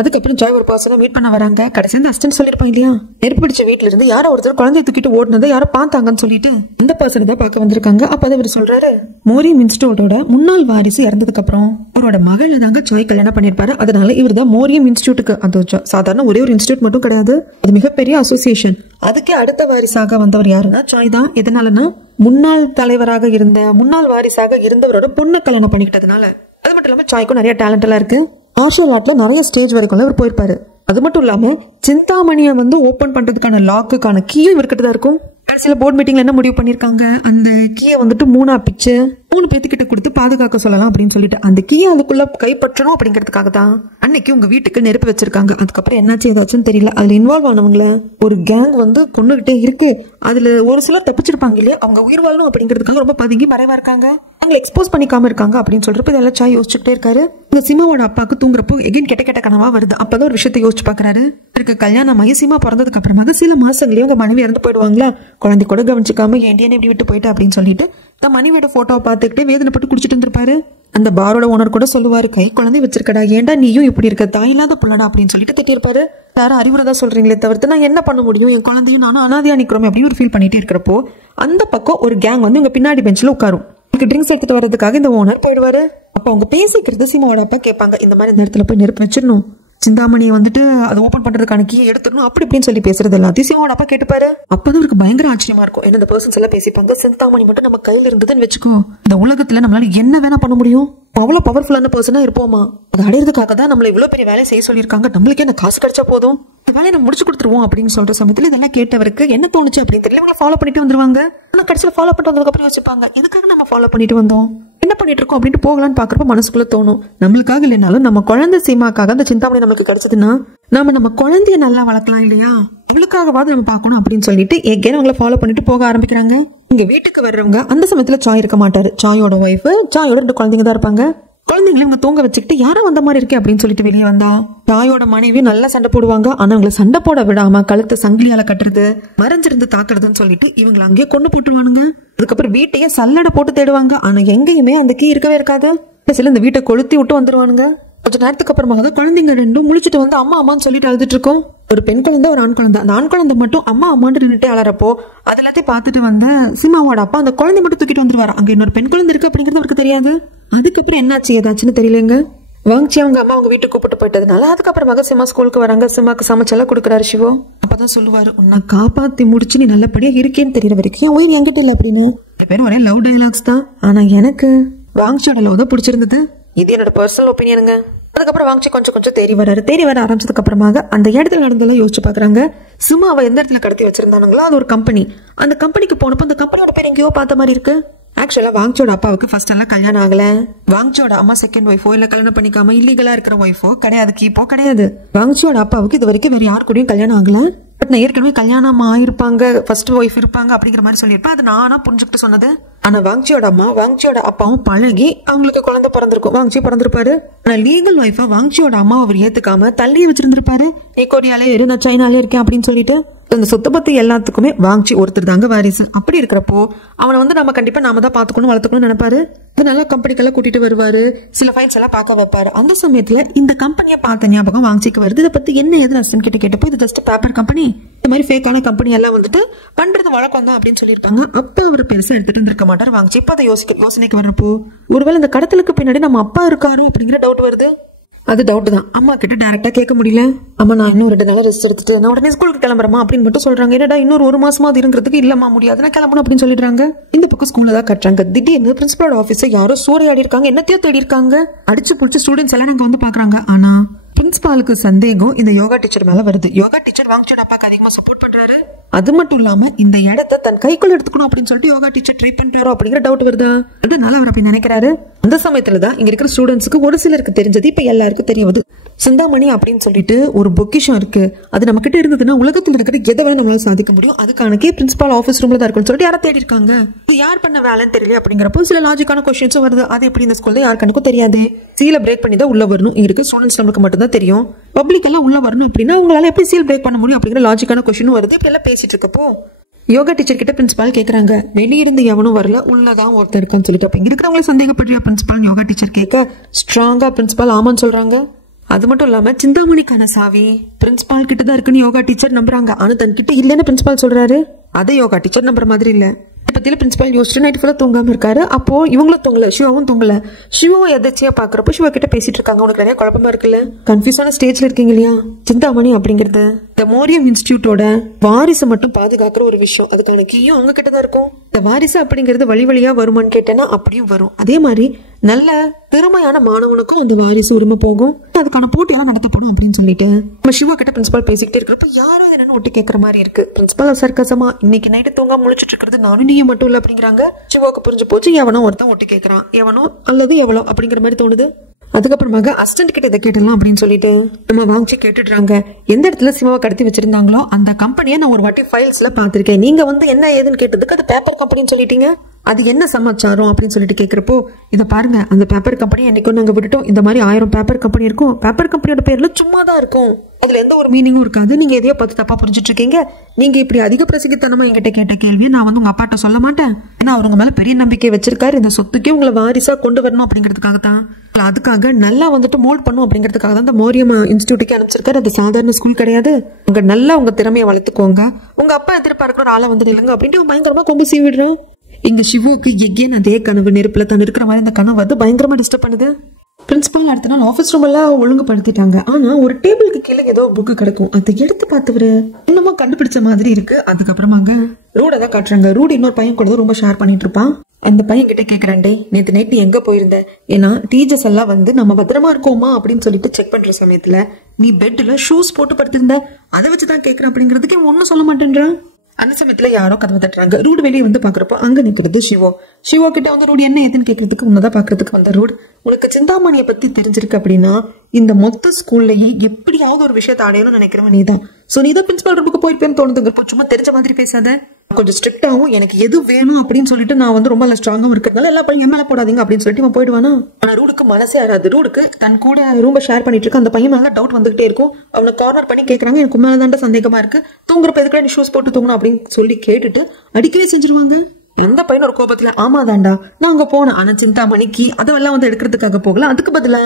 அதுக்கப்புறம் ஜாய் ஒரு பர்சனை மீட் பண்ண வராங்க. கடைசி அந்த அசிஸ்டன்ட் சொல்லிருப்பாங்க இல்லையா, நெருப்பு பிடிச்ச வீட்டுல இருந்து யாரோ ஒருத்தர் குழந்தைய தூக்கிட்டு ஓடுனதை யாரோ பார்த்தாங்கன்னு சொல்லிட்டு இந்த பர்சனை தான் பார்க்க வந்திருக்காங்க. அப்பதான் இவர் சொல்றாரு, மோரியம் இன்ஸ்டிடியூட்டோட முன்னாள் வாரிசு இறந்ததுக்கு அப்புறம் அவரோட மகள் தாங்க ஜாய் கல்யாணம் பண்ணிருப்பாரு. அதனால இவர் தான் மோரியம் இன்ஸ்டிடியூட்டுக்கு, அது சாதாரண ஒரே ஒரு இன்ஸ்டிடியூட் மட்டும் கிடையாது, அது மிகப்பெரிய அசோசியேஷன், அதுக்கே அடுத்த வாரிசாக வந்தவர் யாருன்னா ஜாய் தான். எதனாலன்னா முன்னாள் தலைவராக இருந்த முன்னாள் வாரிசாக இருந்தவரோட பொண்ணை கல்யாணம் பண்ணிக்கிட்டதுனால. அது மட்டும் இல்லாம ஜாய்க்கும் நிறைய டேலண்ட் எல்லாம் இருக்கு, மார்ஷல் ஆர்ட்ல நிறைய ஸ்டேஜ் வரைக்கும் அவர் போயிருப்பாரு. அது மட்டும் இல்லாம சிந்தாமணியை வந்து ஓபன் பண்றதுக்கான லாக்குக்கான கீயும் இவர்கிட்ட தான் இருக்கும். கடைசியில போர்ட் மீட்டிங்ல என்ன முடிவு பண்ணிருக்காங்க, அந்த கீயை வந்துட்டு 3 பிச்சு 3 பேத்துக்கிட்ட கொடுத்து பாதுகாக்க சொல்லலாம் அப்படின்னு சொல்லிட்டு அந்த கீயை அதுக்குள்ள கைப்பற்றணும் அப்படிங்கிறதுக்காக தான் அன்னைக்கு உங்க வீட்டுக்கு நெருப்பு வச்சிருக்காங்க. அதுக்கப்புறம் என்னாச்சு ஏதாச்சும் தெரியல, அதுல இன்வால்வ் ஆனவங்கள ஒரு கேங் வந்து கொண்டுகிட்டே இருக்கு. அதுல ஒரு சிலர் தப்பிச்சிருப்பாங்க இல்லையா, அவங்க உயிர் வாழணும் அப்படிங்கிறதுக்காக ரொம்ப பதுங்கி மறைவா இருக்காங்க, அவங்களை எக்ஸ்போஸ் பண்ணிக்காம இருக்காங்க அப்படின்னு சொல்றப்ப இதெல்லாம் சாய் யோசிச்சுட்டே இருக்காரு. இந்த சிமாவோட அப்பாவுக்கு தூங்குறப்போ எகின் கெட்ட கனவா வருது. அப்பதான் ஒரு விஷயத்தை யோசிச்சு பாக்குறாரு. இருக்கு கல்யாணம் சிமா பிறந்ததுக்கு அப்புறமா சில மாசங்களே உங்க மனைவி இறந்து போயிடுவாங்களா, குழந்தை கூட கவனிச்சுக்காம ஏண்டியன்னு இப்படி விட்டு போயிட்டு அப்படின்னு சொல்லிட்டு இந்த மனைவியோட போட்டோவை பார்த்துக்கிட்டு வேதனைப்பட்டு குடிச்சிட்டு இருந்திருப்பாரு. அந்த பாரோட ஓனர் கூட சொல்லுவாரு, கை குழந்தை வச்சிருக்கடா, ஏன்டா நீயும் இப்படி இருக்க, தாயில்லாத புள்ளடா அப்படின்னு சொல்லிட்டு திட்டிருப்பாரு. யாரும் அறிவுரைதான் சொல்றீங்களே தவிர்த்து நான் என்ன பண்ண முடியும், என் குழந்தையும் நானும் அனாதையா நிக்கிறோம் அப்படின்னு ஒரு ஃபீல் பண்ணிட்டு இருக்கிறப்போ அந்த பக்கம் ஒரு கேங் வந்து உங்க பின்னாடி பெஞ்சில் உட்காரும். ட்ரிங்க்ஸ் எடுத்துட்டு வரதுக்காக இந்த ஓனர் போயிடுவாரு. அப்ப அவங்க பேசிக்கிறது சிமாவோட அப்பா கேட்பாங்க, இந்த மாதிரி இந்த இடத்துல போய் நெருப்பு வச்சிடணும், சிந்தாமணியை வந்துட்டு அதை ஓபன் பண்றதுக்கான கீயை எடுத்துடணும் அப்படி இப்படின்னு சொல்லி பேசுறது எல்லாத்தையும் சிமாவோட அப்பா கேட்டுப்பாரு. அப்பதான் அவருக்கு பயங்கர ஆச்சரியமா இருக்கும். ஏன்னா இந்த பர்சன்ஸ் எல்லாம் பேசிப்பாங்க, சிந்தாமணி மட்டும் நம்ம கையில இருந்ததுன்னு வச்சுக்கோ, இந்த உலகத்துல நம்மளால என்ன வேணா பண்ண முடியும், அவ்வளவு பவர்ஃபுல்லான பர்சனா இருப்போமா, அதை அடையிறதுக்காக தான் நம்மள இவ்வளவு பெரிய வேலையை செய்ய சொல்லியிருக்காங்க, நம்மளுக்கே என்ன காசு கிடைச்சா போதும், இந்த வேலையை நம்ம முடிச்சு கொடுத்துருவோம் அப்படின்னு சொல்ற சமயத்துல இதெல்லாம் கேட்டவருக்கு என்ன தோணுச்சு அப்படின்னு தெரியல, இவங்க ஃபாலோ பண்ணிட்டு வந்துருவாங்க. ஆனா கடைசியில ஃபாலோ பண்ணிட்டு வந்ததுக்கு அப்புறம் யோசிப்பாங்க, எதுக்காக நம்ம ஃபாலோ பண்ணிட்டு வந்தோம், என்ன பண்ணிட்டு இருக்கோம் அப்படின்ட்டு போகலான்னு பாக்குறப்ப மனசுக்குள்ள தோணும், நம்மளுக்காக இல்லைனாலும் நம்ம குழந்தை சீமாக்காக அந்த சிந்தாமணி நம்மளுக்கு கிடைச்சதுன்னா நாம நம்ம குழந்தைய நல்லா வளர்க்கலாம் இல்லையா, அவளுக்காகவாது நம்ம பார்க்கணும் அப்படின்னு சொல்லிட்டு எங்கேயும் அவங்களை ஃபாலோ பண்ணிட்டு போக ஆரம்பிக்கிறாங்க. இங்க வீட்டுக்கு வர்றவங்க அந்த சமயத்துல சாய் இருக்க மாட்டாரு, சாயோட ஒய்ஃப், சாயோட 2 குழந்தைங்க தான் இருப்பாங்க. குழந்தைங்களை இவங்க தூங்க வச்சுக்கிட்டு யாரோ வந்த மாதிரி இருக்கே அப்படின்னு சொல்லிட்டு வெளியே வந்தா தாயோட மனைவி நல்லா சண்டை போடுவாங்க. ஆனா அவங்களை சண்டை போட விடாம கழுத்தை சங்கிலியால கட்டுறது, மறைஞ்சிருந்து தாக்குறதுன்னு சொல்லிட்டு இவங்களை அங்கேயே கொண்டு போட்டுருவானுங்க. அதுக்கப்புறம் வீட்டையே சல்லடை போட்டு தேடுவாங்க. ஆனா எங்கேயுமே அந்த கீ இருக்கவே இருக்காது. சில இந்த வீட்டை கொளுத்தி விட்டு வந்துருவானுங்க. கொஞ்ச நேரத்துக்கு அப்புறமா குழந்தைங்க ரெண்டும் முழிச்சிட்டு வந்து அம்மா அம்மான்னு சொல்லிட்டு அழுதுட்டு இருக்கோம். ஒரு பெண் குழந்தை, ஒரு ஆண் குழந்தை. அந்த ஆண் குழந்தை மட்டும் அம்மா அம்மான்னு நின்னுட்டே அலறப்போ அது எல்லாத்தையும் பார்த்துட்டு வந்த சிமாவோட அப்பா அந்த குழந்தை மட்டும் தூக்கிட்டு வந்துருவாரு. அங்க இன்னொரு பெண் குழந்தை இருக்கு அப்படிங்கிறது அவருக்கு தெரியாது. அதுக்கப்புறம் என்னாச்சு ஏதாச்சுன்னு தெரியலங்க. வாங்கிச்சு அவங்க அம்மா அவங்க வீட்டுக்கு கூப்பிட்டு போயிட்டதுனால அதுக்கப்புறமாக சிமா ஸ்கூலுக்கு வராங்க. சிமாக்கு சமைச்செல்லாம் கொடுக்குறாரு சிவோ. அப்பதான் சொல்லுவாரு, உன்னை காப்பாத்தி முடிச்சு நீ நல்லபடியா இருக்கேன்னு தெரியற வரைக்கும் என் உயிர் என்கிட்ட இல்ல அப்படின்னு. பேரும் ஒரே லவ் டைலாக்ஸ் தான். ஆனா எனக்கு வாங்கிச்சோட லவ் தான் பிடிச்சிருந்தது. இது என்னோட பர்சனல் ஒப்பீனியனுங்க. அதுக்கப்புறம் வாங்கிச்சு கொஞ்சம் கொஞ்சம் தேடி வர ஆரம்பிச்சதுக்கு அப்புறமாக அந்த இடத்துல நடந்தெல்லாம் யோசிச்சு பாக்குறாங்க. சும்மா அவ எந்த இடத்துல கடத்தி வச்சிருந்தானுங்களோ அது ஒரு கம்பெனி. அந்த கம்பெனிக்கு போனப்போ அந்த கம்பெனியோட பேர் எங்கேயோ பார்த்த மாதிரி இருக்கு. ஆக்சுவலா வாங்கிச்சோட அப்பாவுக்கு ஃபர்ஸ்ட் எல்லாம் கல்யாணம் ஆகல. வாங்கிச்சோட அம்மா செகண்ட் ஒய்ஃபோ இல்ல கல்யாணம் பண்ணிக்காம இல்லீகலா இருக்கிற ஒய்ஃபோ கிடையாது, கீப்போ கிடையாது. வாங்கிச்சோட அப்பாவுக்கு இது வரைக்கும் வேற யாரு கூடயும் கல்யாணம் ஆகல. பட் நான் ஏற்கனவே கல்யாணம் ஆயிருப்பாங்க, ஃபர்ஸ்ட் ஒய்ஃப் இருப்பாங்க அப்படிங்கிற மாதிரி சொல்லியிருப்பேன். அது நானா புரிஞ்சுக்கிட்டு சொன்னது. ஆனா வாங்கிச்சியோட அம்மா வாங்கிச்சியோட அப்பாவும் பழகி அவங்களுக்கு குழந்தை பிறந்திருக்கும், வாங்கிச்சி பிறந்திருப்பாரு. ஆனா லீகல் ஒய்ஃபா வாங்கிச்சியோட அம்மா அவர் ஏத்துக்காம தள்ளியே வச்சிருந்திருப்பாரு. நீ கொரியாலே இரு, நான் சைனாலே இருக்கேன் அப்படின்னு சொல்லிட்டு. இந்த சொத்து பத்து எல்லாத்துக்குமே வாங்கிச்சி ஒருத்தர் தாங்க வாரிசு. அப்படி இருக்கிறப்போ அவனை நம்ம கண்டிப்பா நாம தான் பாத்துக்கணும் வளர்த்துக்கணும்னு நினைப்பாரு. அதனால கம்பெனிக்கெல்லாம் கூட்டிட்டு வருவாரு, சில ஃபைல்ஸ் எல்லாம் பார்க்க வைப்பாரு. அந்த சமயத்துல இந்த கம்பெனியை பார்த்த ஞாபகம் வாங்கிச்சிக்கு வருது. இதை பத்தி என்ன ஏது அசிஸ்டன்ட் கிட்ட கேட்டப்போ இது ஜஸ்ட் பேப்பர் கம்பெனி, இந்த மாதிரி ஃபேக்கான கம்பெனி எல்லாம் பண்றது வழக்கம் தான் அப்படின்னு சொல்லியிருப்பாங்க. அப்ப அவர் பெருசா எடுத்துட்டு இருந்திருக்க மாட்டார் வாங்கிச்சு. இப்ப அதை யோசனைக்கு வர்றப்போ ஒருவேளை இந்த கடத்தலுக்கு பின்னாடி நம்ம அப்பா இருக்காரோ அப்படிங்கிற டவுட் வருது. அது டவுட் தான். அம்மா கிட்ட டைரக்டா கேட்க முடியல. அம்மா நான் இன்னும் 2 நாள் ரெஸ்ட் எடுத்துட்டு நான் உடனே ஸ்கூலுக்கு கிளம்புறமா அப்படின்னு மட்டும் சொல்றாங்க. என்னடா இன்னொரு 1 மாசமா அது இருக்கிறதுக்கு இல்லம்மா முடியாது, நான் கிளம்பணும் அப்படின்னு சொல்லிடுறாங்க. இந்த பக்கம் ஸ்கூல்ல தான் கட்டுறாங்க. திடீர்னு பிரின்சிபலோட ஆபீஸை யாரோ சூறையாடி இருக்காங்க, என்னத்தையோ தேடி இருக்காங்க. அடிச்சு புடிச்சு ஸ்டூடெண்ட்ஸ் எல்லாம் நாங்க பாக்குறாங்க. ஆனா பிரின்சிபாலுக்கு சந்தேகம் இந்த யோகா டீச்சர் மேல வருது. யோகா டீச்சர் வாங்கிச்சோட அப்பாக்கு அதிகமா சப்போர்ட் பண்றாரு. அது மட்டும் இல்லாம இந்த இடத்தை தன் கைக்குள்ள எடுத்துக்கணும் அப்படின்னு சொல்லிட்டு யோகா டீச்சர் ட்ரை பண்றாரோ அப்படிங்கிற டவுட் வருதா. அதனால அவர் அப்படி நினைக்கிறாரு. அந்த சமயத்துலதான் இங்க இருக்கிற ஸ்டூடெண்ட்ஸ்க்கு ஒரு சிலருக்கு தெரிஞ்சது இப்ப எல்லாருக்கும் தெரியாது. சிந்தாமணி அப்படின்னு சொல்லிட்டு ஒரு பொக்கிஷம் இருக்கு, அது நம்ம கிட்ட இருந்ததுன்னா உலகத்துல இருக்கிற எதை வேணா நம்மளால சாதிக்க முடியும். அதுக்கான பிரின்சிபால் ஆஃபீஸ் ரூம்ல தான் இருக்குன்னு சொல்லிட்டு யாரை தேடி இருக்காங்க. இது யார் பண்ண வேலைன்னு தெரியல அப்படிங்கிறப்போ சில லாஜிக்கான கொஸ்டின்ஸும் வருது. அது எப்படி இந்த ஸ்கூல்ல யாருக்கனுக்கும் தெரியாது. சீலை பிரேக் பண்ணி தான் உள்ள வரணும், இங்க இருக்க ஸ்டூடெண்ட்ஸ் நமக்கு மட்டும் தான் தெரியும். பப்ளிக் எல்லாம் உள்ள வரணும் அப்படின்னா உங்களால எப்படி சீல் பிரேக் பண்ண முடியும் அப்படிங்கிற லாஜிக்கான கொஸ்டினும் வருது. இப்ப எல்லாம் பேசிட்டு இருக்கப்போ யோகா டீச்சர் கிட்ட பிரின்சிபால் கேக்குறாங்க, வெளியிருந்து எவனும் வரல, உள்ளதான் ஒருத்தர் இருக்கான்னு சொல்லிட்டு. அப்ப இங்க இருக்கிறவங்களை சந்தேகப்படுறியா பிரின்சிபால் யோகா டீச்சர் கேட்க ஸ்ட்ராங்கா பிரின்சிபால் ஆமான்னு சொல்றாங்க. அது மட்டும் இல்லாம சிந்தாமணிக்கான சாவி பிரின்சிபால் கிட்ட தான் இருக்குன்னு யோகா டீச்சர் நம்புறாங்க. ஆனா தன் கிட்ட இல்லன்னு பிரின்சிபால் சொல்றாரு. அதே யோகா டீச்சர் நம்புற மாதிரி இல்ல. பத்தியில பிரின்சிபால் யோசிச்சு நைட் ஃபுல்லா தூங்காம இருக்காரு. அப்போ இவங்களும் தூங்கல, சிவாவும் தூங்கல. சிவாவும் எதாச்சியா பாக்குறப்போ சிவா கிட்ட பேசிட்டு இருக்காங்க. உனக்கு நிறைய குழப்பமா இருக்குல்ல, கன்ஃபியூஸான ஸ்டேஜ்ல இருக்கீங்க இல்லையா. சிந்தாமணி அப்படிங்கிறது இந்த மோரியம் இன்ஸ்டிடியூட்டோட வாரிசு மட்டும் பாதுகாக்கிற ஒரு விஷயம். அதுக்கான கீயும் அவங்க கிட்டதான் இருக்கும். இந்த வாரிசு அப்படிங்கிறது வழி வழியா வருமானு கேட்டேன்னா அப்படியும் வரும். அதே மாதிரி நல்ல திறமையான மாணவனுக்கும் அந்த வாரிசு உரிமை போகும். அதுக்கான போட்டியெல்லாம் நடத்தப்படும் அப்படின்னு சொல்லிட்டு நம்ம சிவா கிட்ட பிரின்சிபால் பேசிக்கிட்டே இருக்கிறப்ப யாரும் என்னன்னு ஒட்டு கேட்கற மாதிரி இருக்கு. பிரின்சிபால் சர்க்கசமா இன்னைக்கு நைட்டு தூங்க முழிச்சிட்டு இருக்கிறது நானும் நீயும் மட்டும் இல்ல அப்படிங்கிறாங்க. சிவாவுக்கு புரிஞ்சு போச்சு, எவனோ ஒருத்தன் ஒட்டு கேட்கறான், எவனோ அல்லது எவ்வளோ அப்படிங்கிற மாதிரி தோணுது. அதுக்கப்புறமாக அசிஸ்டன்ட் கிட்ட இதை கேட்டலாம் அப்படின்னு சொல்லிட்டு நம்ம வாங்கி கேட்டுடுறாங்க. எந்த இடத்துல சிவாவை கடத்தி வச்சிருந்தாங்களோ அந்த கம்பெனியை நான் ஒரு வாட்டி ஃபைல்ஸ்ல பாத்திருக்கேன். நீங்க என்ன ஏதுன்னு கேட்டதுக்கு அது பேப்பர் கம்பெனின்னு சொல்லிட்டீங்க, அது என்ன சமாச்சாரம் அப்படின்னு சொல்லிட்டு கேட்கிறப்போ இதை பாருங்க, அந்த பேப்பர் கம்பெனி என்னைக்கும் நாங்க விட்டுட்டோம். இந்த மாதிரி 1000 பேப்பர் கம்பெனி இருக்கும். பேப்பர் கம்பெனியோட பேர்ல சும்மா தான் இருக்கும், அதுல எந்த ஒரு மீனிங்கும் இருக்காது. நீங்க எதையோ பார்த்து தப்பா புரிஞ்சுட்டு இருக்கீங்க. நீங்க இப்படி அதிக பிரசங்கித்தனமா என்கிட்ட கேட்ட கேள்வியை நான் உங்க அப்பாட்ட சொல்ல மாட்டேன். ஏன்னா அவங்க மேல பெரிய நம்பிக்கை வச்சிருக்காரு. இந்த சொத்துக்கே உங்களை வாரிசா கொண்டு வரணும் அப்படிங்கிறதுக்காக தான், அதுக்காக நல்லா மோல்ட் பண்ணும் அப்படிங்கிறதுக்காக தான் இந்த மோரியம் இன்ஸ்டிடியூட்டுக்கு அனுப்பிச்சிருக்காரு. அது சாதாரண ஸ்கூல் கிடையாது. உங்க நல்லா உங்க திறமையை வளர்த்துக்கோங்க, உங்க அப்பா எதிர்பார்க்கிற ஒரு ஆளை நில்லுங்க அப்படின்ட்டு பயங்கரமா கொம்பு சீவிடுறோம். இங்க சிவுக்கு எகேன் அதே கனவு, நெருப்புல தான் இருக்கிற மாதிரி இந்த கனவு பயங்கரமா டிஸ்டர்ப் பண்ணுது. பிரின்சிபால் அடுத்த நாள் ஆஃபீஸ் ரூம் எல்லாம் ஒழுங்குபடுத்திட்டாங்க. ஆனா ஒரு டேபிளுக்கு கீழே ஏதோ புக்கு கிடக்கும். அதை எடுத்து பார்த்தவரு என்னமோ கண்டுபிடிச்ச மாதிரி இருக்கு. அதுக்கப்புறமாங்க ரூட தான் காட்டுறாங்க. ரூட் இன்னொரு பையன் கூட ரொம்ப ஷேர் பண்ணிட்டு இருப்பான். அந்த பையன் கிட்ட கேக்குறாண்டே, நேத்து நைட் நீ எங்க போயிருந்த? ஏன்னா டீச்சர்ஸ் எல்லாம் நம்ம பத்திரமா இருக்கோமா அப்படின்னு சொல்லிட்டு செக் பண்ற சமயத்துல நீ பெட்ல ஷூஸ் போட்டு படுத்திருந்த, அதை வச்சுதான் கேக்குறேன் அப்படிங்கிறதுக்கு ஒன்னும் சொல்ல மாட்டேன்றான். அந்த சமயத்துல யாரோ கதவை தட்டுறாங்க. ரூட் வெளியே பாக்குறப்போ அங்க நிக்கிறது சிவோ. சிவா கிட்ட வந்து ரூட் என்ன ஏதுன்னு கேட்கறதுக்கு உன்னதான் பாக்குறதுக்கு வந்த ரூட். உனக்கு சிந்தாமணியை பத்தி தெரிஞ்சிருக்கு அப்படின்னா இந்த மொத்த ஸ்கூல்லயே எப்படியாவது ஒரு விஷயத்த அடையணும்னு நினைக்கிறவன் நீதான். சோ நீதான் பிரின்சிபல் ரூமுக்கு போயிருப்பேன்னு தோணுதுங்கிறப்போ சும்மா தெரிஞ்ச மாதிரி பேசாத. கொஞ்சம் ஸ்ட்ரிக்டாவும் எனக்கு எது வேணும் அப்படின்னு சொல்லிட்டு நான் வந்து ரொம்ப ஸ்ட்ராங்காவும் இருக்கிறதுனால எல்லா பையன் மேல போடாதீங்க அப்படின்னு சொல்லிட்டு இவன் போயிடுவானா. ஆனா ரூடுக்கு மனசே ஆறாது. ரூடுக்கு தன் கூட ரூம்ப ஷேர் பண்ணிட்டு இருக்க அந்த பையன் மேல டவுட் வந்துகிட்டே இருக்கும். அவனை கார்னர் பண்ணி கேட்கறாங்க, எனக்கு மேலதான்டா சந்தேகமா இருக்கு, தூங்குறப்ப எதுக்குள்ள நீ ஷூஸ் போட்டு தூங்கணும் அப்படின்னு சொல்லி கேட்டுட்டு அடிக்கவே செஞ்சிருவாங்க. எந்த பையன் ஒரு கோபத்துல ஆமாதாண்டா நான் அங்க போனேன், ஆனா சிந்தாமணிக்கு அதெல்லாம் வந்து எடுக்கிறதுக்காக போகல, அதுக்கு பதிலா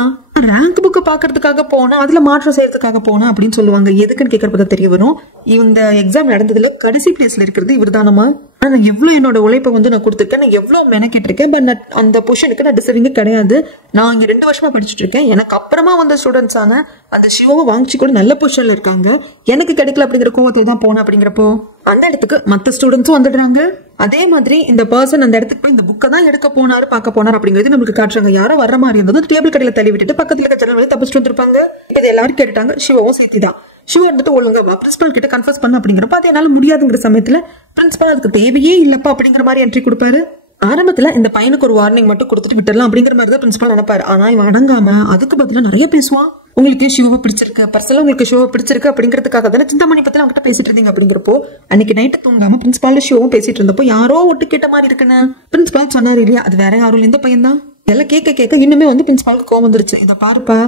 ரேங்க் புக்கு பாக்குறதுக்காக போனேன், அதுல மாற்றம் செய்யறதுக்காக போனேன் அப்படின்னு சொல்லுவாங்க. எதுக்குன்னு கேட்கறப்ப தெரிய வரும் இந்த எக்ஸாம் நடந்ததுல கடைசி பிளேஸ்ல இருக்கிறது இவர் தானமா. ஆனா எவ்வளவு என்னோட உழைப்பை வந்து நான் கொடுத்துருக்கேன், நான் எவ்வளவு மெனக்கிட்டு இருக்கேன், பட் அந்த பொசிஷனுக்கு நான் டிசர்விங்க கிடையாது. நான் இங்க 2 வருஷமா படிச்சுட்டு இருக்கேன், எனக்கு அப்புறமா வந்த ஸ்டூடெண்ட்ஸ் ஆன அந்த சிவாவை வாங்கிச்சு கூட நல்ல பொசிஷன்ல இருக்காங்க, எனக்கு கிடைக்கல அப்படிங்கிற கோவத்தில் தான் போனேன். அப்படிங்கிறப்போ அந்த இடத்துக்கு மத்த ஸ்டூடெண்ட்ஸும் வந்துடுறாங்க. அதே மாதிரி இந்த பர்சன் அந்த இடத்துக்கு போய் இந்த புக்கை தான் எடுக்க போனாரு பார்க்க போனார் அப்படிங்கிறது நமக்கு காட்டுறாங்க. யாரோ வர்ற மாதிரி இருந்தது டேபிள் கடையில தள்ளி விட்டுட்டு பக்கத்துல இருக்க ஜன்னல் வழி தப்பிச்சுட்டு வந்திருப்பாங்க. இப்ப இதை எல்லாரும் கேட்டுட்டாங்க, சிவாவும் சேர்த்திதான். சிவா இருந்துட்டு ஒழுங்கா பிரின்சிபல் கிட்ட கன்ஃபர்ஸ் பண்ண அப்படிங்கிறப்ப அது என்னால முடியாதுங்கிற சமயத்துல பிரின்சிபல் அதுக்கு தேவையே இல்லப்பா அப்படிங்கிற மாதிரி என்ட்ரி கொடுப்பாரு. ஆரம்பத்துல இந்த பையனுக்கு ஒரு வார்னிங் மட்டும் கொடுத்துட்டு விட்டுடலாம் அப்படிங்கிற மாதிரி தான் பிரின்சிபல் நினைப்பாரு. ஆனா இவன் அடங்காம அதுக்கு பதிலா நிறைய பேசுவான். உங்களுக்கு சிவாவை பிடிச்சிருக்கு, பர்சனலா உங்களுக்கு சிவாவை பிடிச்சிருக்கு அப்படிங்கிறதுக்காக தானே சிந்தாமணி பத்தி அவங்ககிட்ட பேசிட்டு இருந்தீங்க அப்படிங்கிறப்போ அன்னைக்கு நைட்டு தூங்காம பிரின்சிபால் சிவாவும் பேசிட்டு இருந்தப்போ யாரோ ஒட்டு கேட்ட மாதிரி இருக்குன்னு பிரின்சிபால் சொன்னாரு இல்லையா, அது வேற யாரும் இந்த பையன் தான். இதெல்லாம் கேட்க இன்னுமே வந்து பிரின்சிபாலுக்கு கோவம் வந்துருச்சு. இதை பாருப்பா,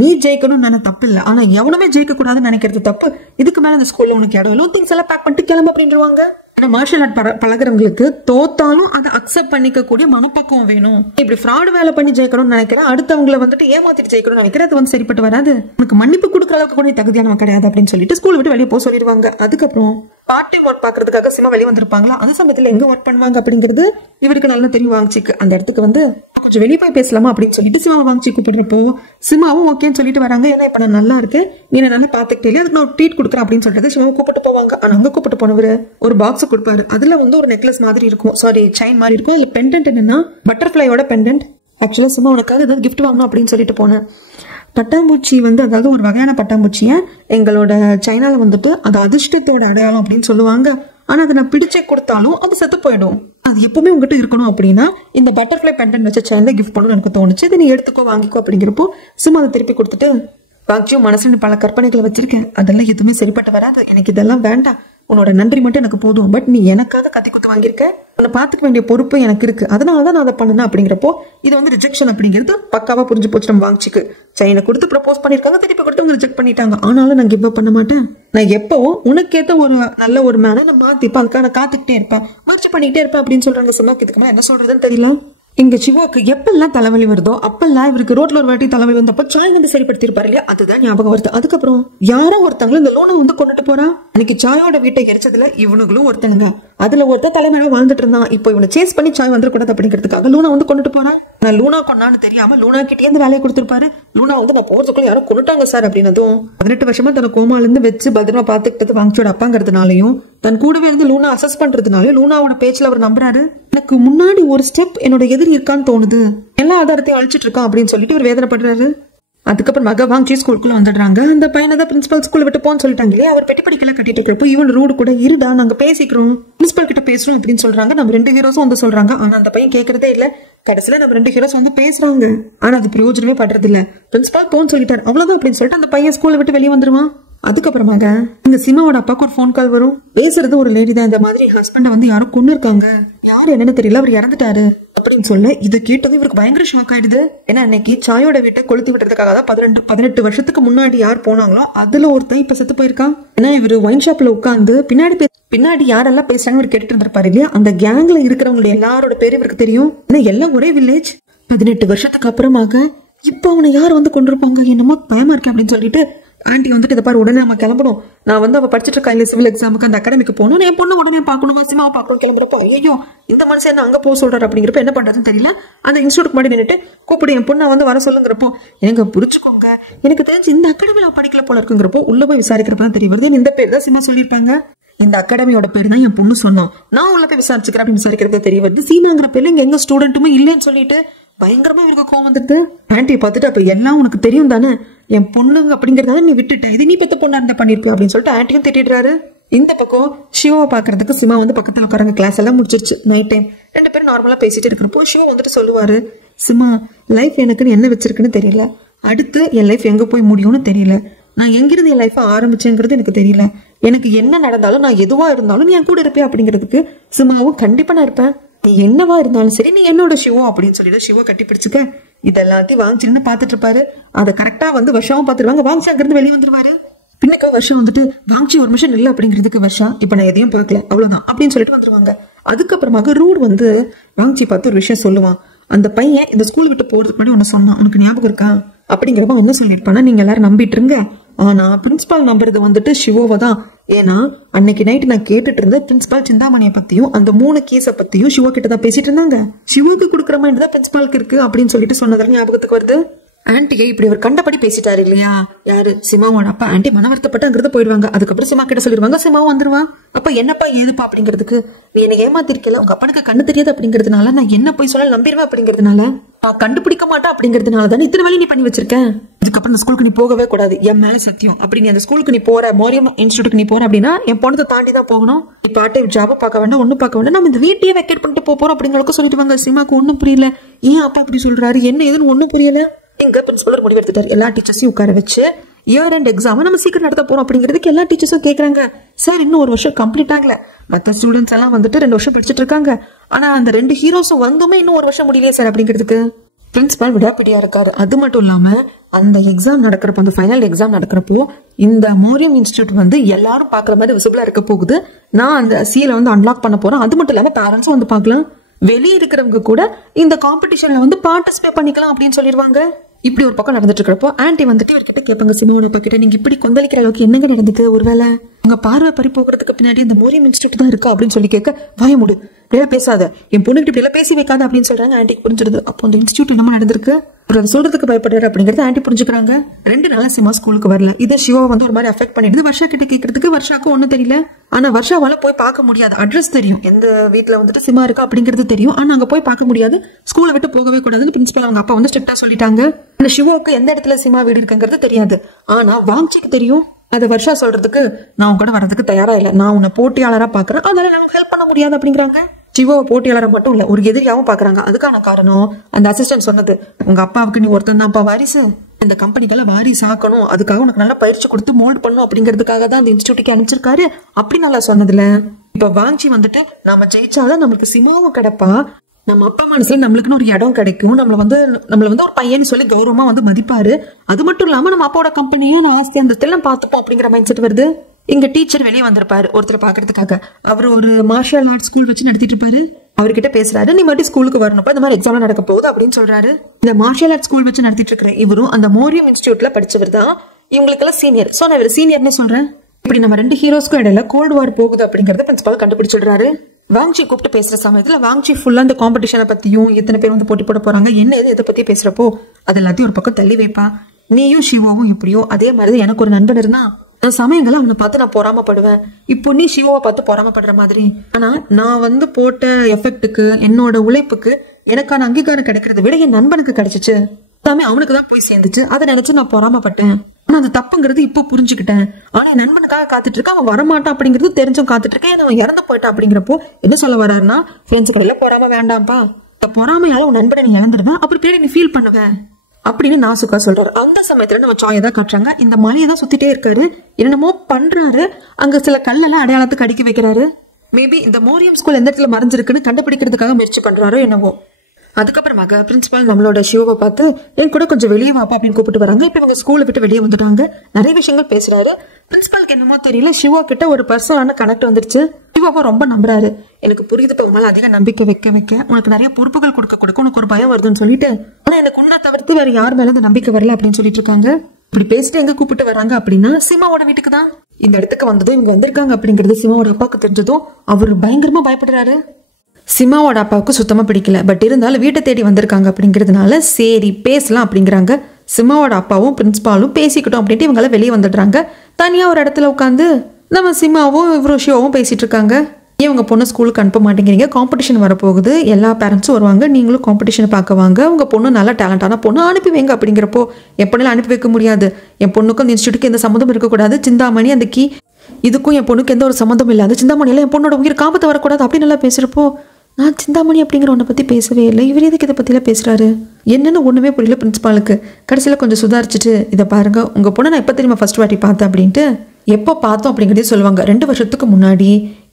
நீ ஜெயிக்கணும்னு தப்பு இல்ல, ஆனா எவனுமே ஜெயிக்க கூடாதுன்னு நினைக்கிறது தப்பு. இதுக்கு மேல இந்த ஸ்கூல்ல உனக்கு இடம் திங்ஸ் எல்லாம் பேக் பண்ணிட்டு கிளம்பு அப்படின்றாங்க. ஆனா மார்ஷல் ஆர்ட் பழகிறவங்களுக்கு தோத்தாலும் அதை அக்செப்ட் பண்ணிக்க கூடிய மனப்பக்குவம் வேணும். இப்படி ஃப்ராட் வேலை பண்ணி ஜெயிக்கணும்னு நினைக்கிறேன், அடுத்தவங்களை வந்துட்டு ஏமாத்திட்டு ஜெயிக்கணும்னு நினைக்கிறேன், அது வந்து சரிப்பட்டு வராது. உனக்கு மன்னிப்பு கொடுக்குற அளவுக்கு கூட தகுதியானவன் கிடையாது அப்படின்னு சொல்லிட்டு ஸ்கூல் விட்டு வெளியே போக சொல்லிடுவாங்க. அதுக்கப்புறம் பார்ட் டைம் ஒர்க் பாக்குறதுக்காக சிமா வெளியே வந்திருப்பாங்களா, அந்த சமயத்துல எங்க ஒர்க் பண்ணுவாங்க அப்படிங்கிறது இவருக்கு நல்லா தெரியும். வாங்கிச்சிக்கு அந்த இடத்துக்கு வந்து கொஞ்சம் வெளியே போய் பேசலாமா அப்படின்னு சொல்லிட்டு சிமாவை வாங்கிச்சு கூப்பிடுறப்போ சிமாவும் ஓகேன்னு சொல்லிட்டு வராங்க. ஏன்னா இப்ப நான் நல்லா இருக்கு, நீ நல்லா பாத்துக்கிட்டே இல்லையா, அதுக்கு நான் ஒரு ட்ரீட் கொடுக்குறேன் அப்படின்னு சொல்லிட்டு சிமாவை கூப்பிட்டு போவாங்க. ஆனா அங்க கூப்பிட்டு போனவரு ஒரு பாக்ஸ் கொடுப்பாரு. அதுல வந்து ஒரு நெக்லஸ் மாதிரி இருக்கும், சாரி செயின் மாதிரி இருக்கும். அதுல பெண்டன்ட் என்னன்னா பட்டர்ஃபிளையோட பெண்டன்ட். ஆக்சுவலா சிமா உனக்காக ஏதாவது கிஃப்ட் வாங்கணும் அப்படின்னு சொல்லிட்டு போனேன். பட்டாம்பூச்சி வந்து அதாவது ஒரு வகையான பட்டாம்பூச்சிய எங்களோட சைனால வந்துட்டு அது அதிர்ஷ்டத்தோட அடையாளம் அப்படின்னு சொல்லுவாங்க. ஆனா அதை நான் பிடிச்சே கொடுத்தாலும் அது செத்து போயிடும். அது எப்பவுமே உங்ககிட்ட இருக்கணும் அப்படின்னா இந்த பட்டர்ஃபிளை பெண்டன் வச்ச சேர்ந்த கிஃப்ட் பண்ணணும்னு எனக்கு தோணுச்சு, இதை நீ எடுத்துக்கோ வாங்கிக்கோ அப்படிங்கிறப்போ சிமா அதை திருப்பி கொடுத்துட்டு வாங்கியும் மனசுல பல கற்பனைகளை வச்சிருக்கேன், அதெல்லாம் எதுவுமே சரிப்பட்டு வராது, எனக்கு இதெல்லாம் வேண்டாம், உன்னோட நன்றி மட்டும் எனக்கு போதும், பட் நீ எனக்காக கத்தி குத்து வாங்கியிருக்க, உன்னை பாத்துக்க வேண்டிய பொறுப்பு எனக்கு இருக்கு, அதனாலதான் நான் அதை பண்ணேன் அப்படிங்கிறப்போ இது வந்து ரிஜெக்ஷன் அப்படிங்கிறது பக்காவா புரிஞ்சு போச்சு. நம்ம வாங்கிச்சுக்கு செயினை கொடுத்து ப்ரப்போஸ் பண்ணிருக்காங்க, திருப்பி கொடுத்து அவங்க ரிஜெக்ட் பண்ணிட்டாங்க. ஆனாலும் நான் கிவ் அப் பண்ண மாட்டேன். நான் எப்பவும் உனக்கேத்த ஒரு நல்ல ஒரு மேனை நான் மாத்திப்பேன், அதுக்காக நான் காத்துக்கிட்டே இருப்பேன், முயற்சி பண்ணிக்கிட்டே இருப்பேன் அப்படின்னு சொல்றாங்க. சிமாக்கு இதுக்கு என்ன சொல்றதுன்னு தெரியல. இங்க சிவாக்கு எப்பெல்லாம் தலைவலி வருதோ அப்பெல்லாம் இவருக்கு ரோட்ல ஒரு வாட்டி தலைவலி வந்தப்ப சாய் வந்து சரிப்படுத்தி இருப்பாரு இல்லையா, அதுதான் ஞாபகம் வருது. அதுக்கப்புறம் யாரோ ஒருத்தங்களும் இந்த லோனை வந்து கொண்டுட்டு போறா. இன்னைக்கு சாயோட வீட்டை எரிச்சதுல இவனுங்களும் ஒருத்தனுங்க, அதுல ஒருத்தர் தலைமையில வாழ்ந்துட்டு இருந்தான். இப்போ இவனை சேஸ் பண்ணி சாய் வந்துடக்கூடாது அப்படிங்கிறதுக்காக லூனா வந்து கொண்டுட்டு போறான். நான் லூனா கொண்டான்னு தெரியாம லூனா கிட்டே இந்த வேலையை கொடுத்துருப்பாரு. லூனா வந்து நான் போறதுக்குள்ள யாரும் கொண்டுட்டாங்க சார் அப்படின்னதும் 18 வருஷமா தன் கோமால இருந்து வச்சு பத்திரமா பாத்துக்கிட்டது வாங்கிச்சோட அப்பாங்கிறதுனாலையும் தன் கூடவே இருந்து லூனா அசஸ் பண்றதுனாலயும் லூனாவோட பேச்சுல அவர் நம்புறாரு. எனக்கு முன்னாடி ஒரு ஸ்டெப் என்னோட எதிரி இருக்கான்னு தோணுது, எல்லா ஆதாரத்தையும் அழிச்சிட்டு இருக்கான் அப்படின்னு சொல்லிட்டு இவர் வேதனைப்படுறாரு. அதுக்கப்புறம் மக வாங்கி ஸ்கூலுக்குள்ள வந்துடுறாங்க. அந்த பையனை தான் பிரின்சிபல் ஸ்கூல் விட்டு போன்னு சொல்லிட்டாங்களே, அவர் பெட்டி படிக்கலாம் கட்டிட்டு இருக்கிறப்போ இவன் ரூடு கூட இருடா நாங்க பேசிக்கிறோம், பிரின்சிபல் கிட்ட பேசுறோம் அப்படின்னு சொல்றாங்க. நம்ம 2 ஹீரோஸும் வந்து சொல்றாங்க. ஆனா அந்த பையன் கேட்கறதே இல்ல. கடைசியில நம்ம 2 ஹீரோஸ் வந்து பேசுறாங்க, ஆனா அது பிரயோஜனமே பண்றது இல்ல. பிரின்சிபல் போன் சொல்லிட்டாரு அவ்வளவுதான் அப்படின்னு சொல்லிட்டு அந்த பையன் ஸ்கூலை விட்டு வெளியே வந்துருவான். அதுக்கப்புறமாக இந்த சிமாவோட அப்பாவுக்கு ஒரு போன் கால் வரும். பேசுறது ஒரு லேடி தான், இந்த மாதிரி ஹஸ்பண்ட வந்து யாரும் கொண்டு இருக்காங்க, யாரு என்னன்னு தெரியல, அவர் இறந்துட்டாரு அப்படின்னு சொல்ல இது கேட்டது இவருக்கு பயங்கர ஷாக் ஆயிடுது. ஏன்னா அன்னைக்கு சாயோட வீட்டை கொளுத்தி விட்டுறதுக்காக தான் 18 வருஷத்துக்கு முன்னாடி யார் போனாங்களோ அதுல ஒருத்தன் இப்ப செத்து போயிருக்கான். ஏன்னா இவரு ஒயின் ஷாப்ல உட்காந்து பின்னாடி யாரெல்லாம் பேசுறாங்க இவர் கேட்டுட்டு இருந்திருப்பாரு இல்லையா, அந்த கேங்ல இருக்கிறவங்களுடைய எல்லாரோட பேரு இவருக்கு தெரியும். ஏன்னா எல்லாம் ஒரே வில்லேஜ். 18 வருஷத்துக்கு அப்புறமாக இப்ப அவனை யார் வந்து கொண்டிருப்பாங்க, என்னமோ பயமா இருக்கு அப்படின்னு சொல்லிட்டு ஆண்டி வந்துட்டு இதை பாரு உடனே நம்ம கிளம்பணும், நான் வந்து அவ படிச்சுட்டு இருக்கா இல்ல சிவில் எக்ஸாமுக்கு அந்த அகாடமிக்கு போகணும், என் பொண்ணு உடனே பாக்கணும், சிமாவை பாக்கணும் கிளம்புறப்போ ஐயோ இந்த மனுஷன் என்ன அங்க போக சொல்றாரு அப்படிங்கிறப்ப என்ன பண்றதுன்னு தெரியல. அந்த இன்ஸ்டியூட் முன்னாடி நின்றுட்டு கூப்பிடு என் பொண்ணை வந்து வர சொல்லுங்கிறப்போ எனக்கு புரிச்சுக்கோங்க எனக்கு தெரிஞ்சு இந்த அகாடமியில படிக்கல போல இருக்குங்கிறப்போ உள்ள போய் விசாரிக்கிறப்பதான் தெரிய வருது இந்த பேர் தான் சிமா சொல்லியிருப்பாங்க. இந்த அகாடமியோட பேரு தான் என் பொண்ணு சொன்னோம், நான் உள்ள போய் விசாரிச்சுக்கிறேன் அப்படின்னு விசாரிக்கிறது தெரிய வருது. சீமாங்கிற பேர்ல இங்க எங்க ஸ்டூடெண்ட்டுமே இல்லைன்னு சொல்லிட்டு பயங்கரமா இவருக்கு கோவம் வந்துட்டு ஆன்டியை பார்த்துட்டு அப்ப எல்லாம் உனக்கு தெரியும் தானே, என் பொண்ணுங்க அப்படிங்கறதால நீ விட்டுட்ட, இது நீ பெத்த பொண்ணா இருந்தா பண்ணிருப்பியா அப்படின்னு சொல்லிட்டு ஆன்டியும் திட்டிடுறாரு. இந்த பக்கம் சிவாவை பாக்குறதுக்கு சிமா வந்து பக்கத்துல உட்காராங்க. கிளாஸ் எல்லாம் முடிச்சிருச்சு, நைட் டைம். 2 பேரும் நார்மலா பேசிட்டு இருக்கிறப்போ சிவா வந்துட்டு சொல்லுவாரு, சிமா லைஃப் எனக்குன்னு என்ன வச்சிருக்குன்னு தெரியல, அடுத்து என் லைஃப் எங்க போய் முடியும்னு தெரியல, நான் எங்கிருந்து என் லைஃபை ஆரம்பிச்சேங்கிறது எனக்கு தெரியல, எனக்கு என்ன நடந்தாலும் நான் எதுவா இருந்தாலும் நீ என் கூட இருப்பேன் அப்படிங்கிறதுக்கு சிமாவும் கண்டிப்பா நான் இருப்பேன், நீ என்னவா இருந்தாலும் சரி நீ என்னோட சிவா அப்படின்னு சொல்லிட்டு சிவா கட்டி பிடிச்சுக்க. இதெல்லாத்தையும் வாங்கிச்சுன்னு பாத்துட்டு இருப்பாரு. அதை கரெக்டா வந்து வருஷமும் பாத்துருவாங்க. வாங்கி அங்கிருந்து வெளியே வந்துருவாரு. பின்னக்க வருஷம் வந்துட்டு வாங்கி ஒரு நிமிஷம் இல்லை அப்படிங்கிறதுக்கு வருஷம் இப்ப நான் எதையும் பார்க்கல அவ்வளவுதான் அப்படின்னு சொல்லிட்டு வந்துருவாங்க. அதுக்கப்புறமாக ரூட் வந்து வாங்கி பார்த்து ஒரு விஷயம் சொல்லுவான். அந்த பையன் இந்த ஸ்கூல் விட்டு போறதுக்கு முன்னாடி ஒன்னு சொன்னான், உனக்கு ஞாபகம் இருக்கா அப்படிங்கிறப்ப என்ன சொல்லியிருப்பானா, நீங்க எல்லாரும் நம்பிட்டு இருங்க, ஆனா பிரின்சிபால் நம்புறது வந்துட்டு சிவோவை தான். ஏன்னா அன்னைக்கு நைட்டு நான் கேட்டுட்டு இருந்த பிரின்சிபால் சிந்தாமணியை பத்தியும் அந்த 3 கேஸை பத்தியும் சிவா கிட்டதான் பேசிட்டு இருந்தாங்க. சிவோக்கு கொடுக்குற மைண்ட் தான் பிரின்சிபாலுக்கு இருக்கு அப்படின்னு சொல்லிட்டு சொன்னதால ஞாபகத்துக்கு வருது. ஆன்டியை இப்படி அவர் கண்டபடி பேசிட்டாரு இல்லையா, யாரு சிமாவோட அப்பா. ஆன்டி மன வருத்தப்பட்டு அங்கிருந்து போயிடுவாங்க. அதுக்கப்புறம் சிமா கிட்ட சொல்லிடுவாங்க, சிமாவும் வந்துருவான். அப்ப என்னப்பா ஏதுப்பா அப்படிங்கிறதுக்கு, நீ என்ன ஏமாத்திருக்கல, உங்க அப்பனுக்கு கண்ணு தெரியாது அப்படிங்கிறதுனால நான் என்ன போய் சொல்ல நம்பிடுவேன் அப்படிங்கிறதுனால நான் கண்டுபிடிக்க மாட்டேன் அப்படிங்கிறதுனால தானே இத்தனை வேலை நீ பண்ணி வச்சிருக்கேன். இதுக்கப்புறம் அந்த ஸ்கூலுக்கு நீ போகவே கூடாது, என் மேல சத்தியம். அப்படி நீ அந்த ஸ்கூலுக்கு நீ போற, மோரியம் இன்ஸ்டியூட்டுக்கு நீ போற அப்படின்னா என் பொண்ணத்தை தாண்டி தான் போகணும். நீ பார்ட் டைம் ஜாப் பார்க்க வேண்டாம், ஒன்னும் பார்க்க வேண்டாம், நம்ம இந்த வீட்டையே வெக்கேட் பண்ணிட்டு போறோம் அப்படிங்கிறதுக்கு சொல்லிட்டு சிமாக்கு ஒன்னும் புரியல. ஏன் அப்பா இப்படி சொல்றாரு, என்ன ஏதுன்னு ஒன்னும் புரியல. எங்க பிரின்சிபல் முடிவு எடுத்துட்டாரு, எல்லா டீச்சர்ஸையும் உட்கார வச்சு இயர் எண்ட் எக்ஸாம் நம்ம சீக்கிரம் நடத்த போறோம் அப்படிங்கிறதுக்கு எல்லா டீச்சர்ஸும் கேட்கறாங்க. சார் இன்னும் 1 வருஷம் கம்ப்ளீட் ஆகல, மற்ற ஸ்டூடெண்ட்ஸ் எல்லாம் வந்துட்டு 2 வருஷம் படிச்சுட்டு இருக்காங்க, ஆனா அந்த 2 ஹீரோஸும் வந்துமே இன்னும் 1 வருஷம் முடியலையே சார் அப்படிங்கிறதுக்கு பிரின்சிபல் விடாப்பிடியா இருக்காரு. அது மட்டும் இல்லாம அந்த எக்ஸாம் நடக்கிறப்போ, அந்த ஃபைனல் எக்ஸாம் நடக்கிறப்போ இந்த மோரியம் இன்ஸ்டியூட் வந்து எல்லாரும் பாக்குற மாதிரி விசிபிளா இருக்க போகுது. நான் அந்த சீலை வந்து அன்லாக் பண்ண போறேன். அது மட்டும் இல்லாம பேரண்ட்ஸும் வந்து பாக்கலாம், வெளியே இருக்கிறவங்க கூட இந்த காம்படிஷன்ல வந்து பார்ட்டிசிபேட் பண்ணிக்கலாம் அப்படின்னு சொல்லிடுவாங்க. இப்படி ஒரு பக்கம் நடந்துட்டு இருக்கிறப்போ ஆன்டி வந்துட்டு இவர்கிட்ட கேட்பாங்க, சிமாவோட கிட்ட, நீங்க இப்படி கொந்தளிக்கிற அளவுக்கு என்னங்க நடந்துக்கு, ஒருவேளை உங்க பார்வை பறி போகிறதுக்கு பின்னாடி இந்த மோரியம் இன்ஸ்டியூட் தான் இருக்கா அப்படின்னு சொல்லி கேட்க, வாய மூடு, இப்படியெல்லாம் பேசாத, என் பொண்ணுகிட்ட இப்படி எல்லாம் பேசி வைக்காத அப்படின்னு சொல்றாங்க. ஆன்டிக்கு புரிஞ்சிருது அப்போ அந்த இன்ஸ்டியூட் என்ன நடந்திருக்கு, அவர் அதை சொல்றதுக்கு பயப்படுறாரு அப்படிங்கறது ஆன்டி புரிஞ்சுக்கிறாங்க. 2 நாளா சிமா ஸ்கூலுக்கு வரல. இதை சிவா வந்து ஒரு மாதிரி அஃபெக்ட் பண்ணிடுது. வருஷா கிட்ட கேட்கறதுக்கு வருஷாக்கும் ஒன்னும் தெரியல. ஆனா வருஷாவால போய் பார்க்க முடியாது. அட்ரஸ் தெரியும், எந்த வீட்டுல வந்துட்டு சிமா இருக்கா அப்படிங்கிறது தெரியும், ஆனா அங்க போய் பார்க்க முடியாது. ஸ்கூலை விட்டு போகவே கூடாதுன்னு பிரின்சிபல் அவங்க அப்பா வந்து ஸ்ட்ரிக்டா சொல்லிட்டாங்க. அந்த சிவாவுக்கு எந்த இடத்துல சிமா வீடு இருக்குங்கிறது தெரியாது, ஆனா வாங்கிக்கு தெரியும். அதை வருஷா சொல்றதுக்கு, நான் உங்க கூட வர்றதுக்கு தயாரா இல்ல, நான் உன்னை போட்டியாளரா பாக்குறேன், அதனால நான் ஹெல்ப் பண்ண முடியாது அப்படிங்கிறாங்க. சிவாவை போட்டியாளரை மட்டும் இல்ல, ஒரு எதிரியாவும் பாக்குறாங்க. அதுக்கான காரணம் அந்த அசிஸ்டன்ட் சொன்னது, உங்க அப்பாவுக்கு நீ ஒருத்தன் தான்ப்பா வாரிசு, இந்த கம்பெனிக்கெல்லாம் வாரிசு ஆக்கணும், அதுக்காக உனக்கு நல்லா பயிற்சி கொடுத்து மோல்ட் பண்ணும் அப்படிங்கிறதுக்காக தான் அந்த இன்ஸ்டியூட்டுக்கு அனுப்பிச்சிருக்காரு அப்படி நல்லா சொன்னதுல இப்ப வாங்கி வந்துட்டு நாம ஜெயிச்சாதான் நம்மளுக்கு சிமாவும் கிடைப்பா, நம்ம அப்பா மனசுல நம்மளுக்குன்னு ஒரு இடம் கிடைக்கும், நம்மள வந்து ஒரு பையன் சொல்லி கௌரவமா வந்து மதிப்பாரு. அது மட்டும் இல்லாம நம்ம அப்பாவோட கம்பெனியே ஆஸ்தி அந்த எல்லாம் பாத்துப்போம் அப்படிங்கிற மைண்ட் செட் வருது. இங்க டீச்சர் வெளியே வந்திருப்பாரு ஒருத்தர் பாக்குறதுக்காக. அவர் ஒரு மார்ஷியல் ஆர்ட் ஸ்கூல் வச்சு நடத்திட்டு இருப்பாரு. அவர்கிட்ட பேசுறாரு, நீ மட்டும் ஸ்கூலுக்கு வரணும்ப்பா, இந்த மாதிரி எக்ஸாம் நடக்க போகுது அப்படின்னு சொல்றாரு. இந்த மார்ஷியல் ஆர்ட் ஸ்கூல் வச்சு நடத்திட்டு இருக்கிற இவரும் அந்த மோரியம் இன்ஸ்டியூட்ல படிச்சவர் தான். இவங்களுக்கு எல்லாம் சீனியர். சோ நான் இவர் சீனியர்னு சொல்றேன். இப்படி நம்ம 2 ஹீரோஸ்க்கும் இடையில கோல்டு வார் போகுது அப்படிங்கறத பிரின்சிபால் கண்டுபிடிச்சிடுறாரு. வாங்சி கூப்பிட்டு பேசுற சமயத்துல வாங்சி ஃபுல்லா அந்த காம்படிஷனை பத்தியும் எத்தனை பேர் வந்து போட்டி போட போறாங்க என்ன எதை பத்தி பேசுறப்போ அது எல்லாத்தையும் ஒரு பக்கம் தள்ளி வைப்பா. நீயும் சிவாவும் எப்படியோ அதே மாதிரிதான் எனக்கு ஒரு நண்பன் இருந்தான், சமயங்கள் அவனை பார்த்து நான் பொறாமப்படுவேன். இப்போ நீ சிவாவை பார்த்து பொறாமப்படுற மாதிரி. ஆனா நான் வந்து போட்ட எஃபெக்டுக்கு என்னோட உழைப்புக்கு எனக்கான அங்கீகாரம் கிடைக்கிறத விட என் நண்பனுக்கு கிடைச்சிச்சு, எல்லாமே அவனுக்கு தான் போய் சேர்ந்துச்சு. அதை நினைச்சு நான் பொறாமப்பட்டேன். ஆனா அது தப்புங்கிறது இப்போ புரிஞ்சுக்கிட்டேன். ஆனா என் நண்பனுக்காக காத்துட்டு இருக்கேன், அவன் வரமாட்டான் அப்படிங்கிறது தெரிஞ்சும் காத்துட்டு இருக்கேன். அவன் இறந்து போயிட்டான் அப்படிங்கிறப்போ என்ன சொல்ல வர்றாருன்னா, ஃப்ரெண்ட்ஸுக்கு எல்லாம் பொறாம வேண்டாம்ப்பா, பொறாமையால உன் நண்பனை நீ இழந்துருவேன், அப்புறம் பின்னாடி நீ ஃபீல் பண்ணுவேன் அப்படின்னு நாசுக்கா சொல்றாரு. அந்த சமயத்துல நம்ம சாயை தான் காட்டுறாங்க. இந்த மலையை தான் சுத்திட்டே இருக்காரு, என்னென்னமோ பண்றாரு. அங்க சில கல்லெல்லாம் அடையாளத்துக்கு அடிக்க வைக்கிறாரு. மேபி இந்த மோரியம் ஸ்கூல் எந்த இடத்துல மறைஞ்சிருக்குன்னு கண்டுபிடிக்கிறதுக்காக முயற்சி பண்றாரோ என்னவோ. அதுக்கப்புறமாக பிரின்சிபால் நம்மளோட சிவாவை பார்த்து என் கூட கொஞ்சம் வெளியே வாப்பா அப்படின்னு கூப்பிட்டு வராங்க. இப்ப இவங்க ஸ்கூலை விட்டு வெளியே வந்துட்டாங்க. நிறைய விஷயங்கள் பேசுறாரு. பிரின்சிபாலுக்கு என்னமோ தெரியல, சிவா கிட்ட ஒரு பர்சனலான கனெக்ட் வந்துருச்சு. சிவாவை ரொம்ப நம்புறாரு. எனக்கு புரியுது, மேல அதிக நம்பிக்கை வைக்க வைக்க உனக்கு நிறைய பொறுப்புகள் கொடுக்க உனக்கு ஒரு பயம் வருதுன்னு சொல்லிட்டு, ஆனா எனக்கு உன்னை தவிர்த்து வேற யார் மேல இந்த நம்பிக்கை வரல அப்படின்னு சொல்லிட்டு இருக்காங்க. இப்படி பேசிட்டு எங்க கூப்பிட்டு வராங்க அப்படின்னா சிமாவோட வீட்டுக்கு தான். இந்த இடத்துக்கு வந்ததும் இவங்க வந்திருக்காங்க அப்படிங்கிறது சிமாவோட அப்பாவுக்கு தெரிஞ்சதும் அவர் பயங்கரமா பயப்படுறாரு. சிமாவோட அப்பாவுக்கு சுத்தமா பிடிக்கல. பட் இருந்தாலும் வீட்டை தேடி வந்திருக்காங்க அப்படிங்கிறதுனால சரி பேசலாம் அப்படிங்கிறாங்க. சிமாவோட அப்பாவும் பிரின்சிபாலும் பேசிக்கிட்டோம் அப்படின்ட்டு இவங்களாம் வெளியே வந்துடுறாங்க. தனியா ஒரு இடத்துல உட்காந்து நம்ம சிமாவும் இவரும் ஷியோவும் பேசிட்டு இருக்காங்க. ஏன் உங்க பொண்ணு ஸ்கூலுக்கு அனுப்ப மாட்டேங்கிறீங்க, காம்படிஷன் வரப்போகுது, எல்லா பேரண்ட்ஸும் வருவாங்க, நீங்களும் காம்படிஷன் பார்க்க வாங்க, உங்க பொண்ணு நல்ல டேலண்டான பொண்ணு அனுப்பி வைங்க அப்படிங்கிறப்போ எப்படிலாம் அனுப்பி வைக்க முடியாது, என் பொண்ணுக்கும் அந்த இன்ஸ்டியூட்டுக்கு எந்த சம்மந்தம் இருக்கக்கூடாது, சிந்தாமணி அந்த கீ இதுக்கும் என் பொண்ணுக்கு எந்த ஒரு சம்மந்தம் இல்லை, அந்த சிந்தாமணியில் என் பொண்ணோட உயிர் காப்பத்தை வரக்கூடாது அப்படின்னு நல்லா பேசுகிறப்போ, நான் சிந்தாமணி அப்படிங்கிறவனை பற்றி பேசவே இல்லை, இவர் எதுக்கு இதை பற்றிலாம் பேசுகிறாரு என்னன்னு ஒன்றுமே புரியல பிரின்சிபாலுக்கு. கடைசியில் கொஞ்சம் சுதாரிச்சுட்டு, இதை பாருங்க, உங்கள் பொண்ணை நான் எப்போ தெரியுமா ஃபர்ஸ்ட் வாட்டி பார்த்தேன் அப்படின்ட்டு, எப்போ பார்த்தோம் அப்படிங்கிறதே சொல்லுவாங்க. 2 வருஷத்துக்கு முன்னாடி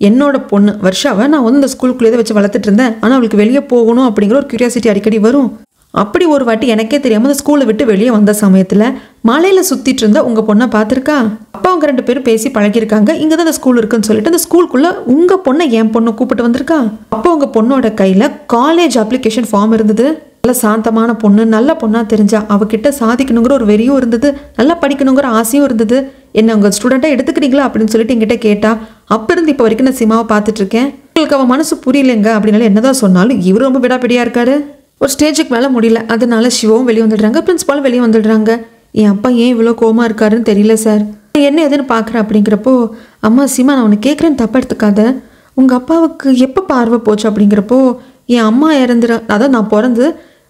என்னோட பொண்ணு வர்ஷாவை நான் வந்து இந்த ஸ்கூலுக்குள்ளேயே வச்சு வளர்த்துட்டு இருந்தேன். ஆனால் அவளுக்கு வெளியே போகணும் அப்படிங்கிற ஒரு கியூரியாசிட்டி அடிக்கடி வரும். அப்படி ஒரு வாட்டி எனக்கே தெரியாமல் அந்த ஸ்கூலை விட்டு வெளியே வந்த சமயத்தில் மலையில் சுற்றிட்டு இருந்த உங்கள் பொண்ணை பார்த்துருக்கா. அப்பா அவங்க 2 பேரும் பேசி பழகிருக்காங்க. இங்கே தான் அந்த ஸ்கூல் இருக்குன்னு சொல்லிட்டு அந்த ஸ்கூலுக்குள்ளே உங்கள் பொண்ணை என் பொண்ணை கூப்பிட்டு வந்திருக்கா. அப்போ உங்கள் பொண்ணோட கையில் காலேஜ் அப்ளிகேஷன் ஃபார்ம் இருந்தது. நல்ல சாந்தமான பொண்ணு, நல்ல பொண்ணாக தெரிஞ்சா, அவகிட்ட சாதிக்கணுங்கிற ஒரு வெறியும் இருந்தது, நல்லா படிக்கணுங்கிற ஆசையும் இருந்தது. என்ன உங்கள் ஸ்டூடெண்ட்டாக எடுத்துக்கிறீங்களா அப்படின்னு சொல்லிட்டு என்கிட்ட கேட்டா. அப்போ இருந்து இப்போ வரைக்கும் நான் சிமாவை பார்த்துட்டு இருக்கேன். உங்களுக்கு அவன் மனசு புரியலைங்க அப்படின்னால என்னதான் சொன்னாலும் இவர் ரொம்ப விடாப்பிடியாக இருக்காரு. ஒரு ஸ்டேஜுக்கு மேலே முடியல, அதனால சிவாவும் வெளியே வந்துடுறாங்க, பிரின்சிபாலும் வெளியே வந்துடுறாங்க. என் அப்பா ஏன் இவ்வளோ கோவமாக இருக்காருன்னு தெரியல சார், என்ன எதுன்னு பார்க்குறேன் அப்படிங்கிறப்போ, அம்மா சிமா நான் உனக்கு கேட்குறேன்னு தப்பாக எடுத்துக்காத, உங்கள் அப்பாவுக்கு எப்போ பார்வை போச்சு அப்படிங்கிறப்போ, என் அம்மா அதாவது நான் பிறந்து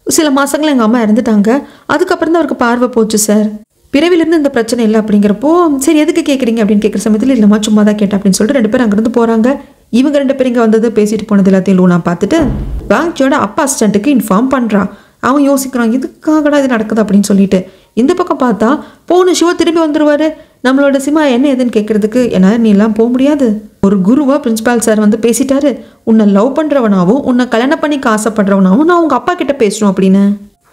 சில மாதங்கள் எங்கள் அம்மா இறந்துட்டாங்க, அதுக்கப்புறம் தான் அவருக்கு பார்வை போச்சு சார், பிறவிலிருந்து இந்த பிரச்சனை இல்லை அப்படிங்கிறப்போ, சரி எதுக்கு கேட்குறீங்க அப்படின்னு கேட்குற சமயத்தில் இல்லைம்மா சும்மா தான் கேட்டேன் அப்படின்னு சொல்லிட்டு 2 பேரும் அங்கேருந்து போகிறாங்க. இவங்க 2 பேரும் இங்கே வந்தது பேசிட்டு போனது எல்லாத்தையும் லூனா பார்த்துட்டு வாங்கியோட அப்பா அசிஸ்டண்ட்டுக்கு இன்ஃபார்ம் பண்ணுறான். அவன் யோசிக்கிறான் இதுக்காகடா இது நடக்குது அப்படின்னு சொல்லிட்டு. இந்த பக்கம் பார்த்தா போன சிவா திரும்பி வந்துடுவார். நம்மளோட சிமா என்ன எதுன்னு கேட்கறதுக்கு, என்னால் நீ எல்லாம் போக முடியாது, ஒரு குருவா பிரின்சிபால் சார் வந்து பேசிட்டாரு, உன்னை லவ் பண்ணுறவனாவும் உன்னை கல்யாணம் பண்ணிக்க ஆசைப்படுறவனாவும் நான் உங்கள் அப்பா கிட்ட பேசணும் அப்படின்னு.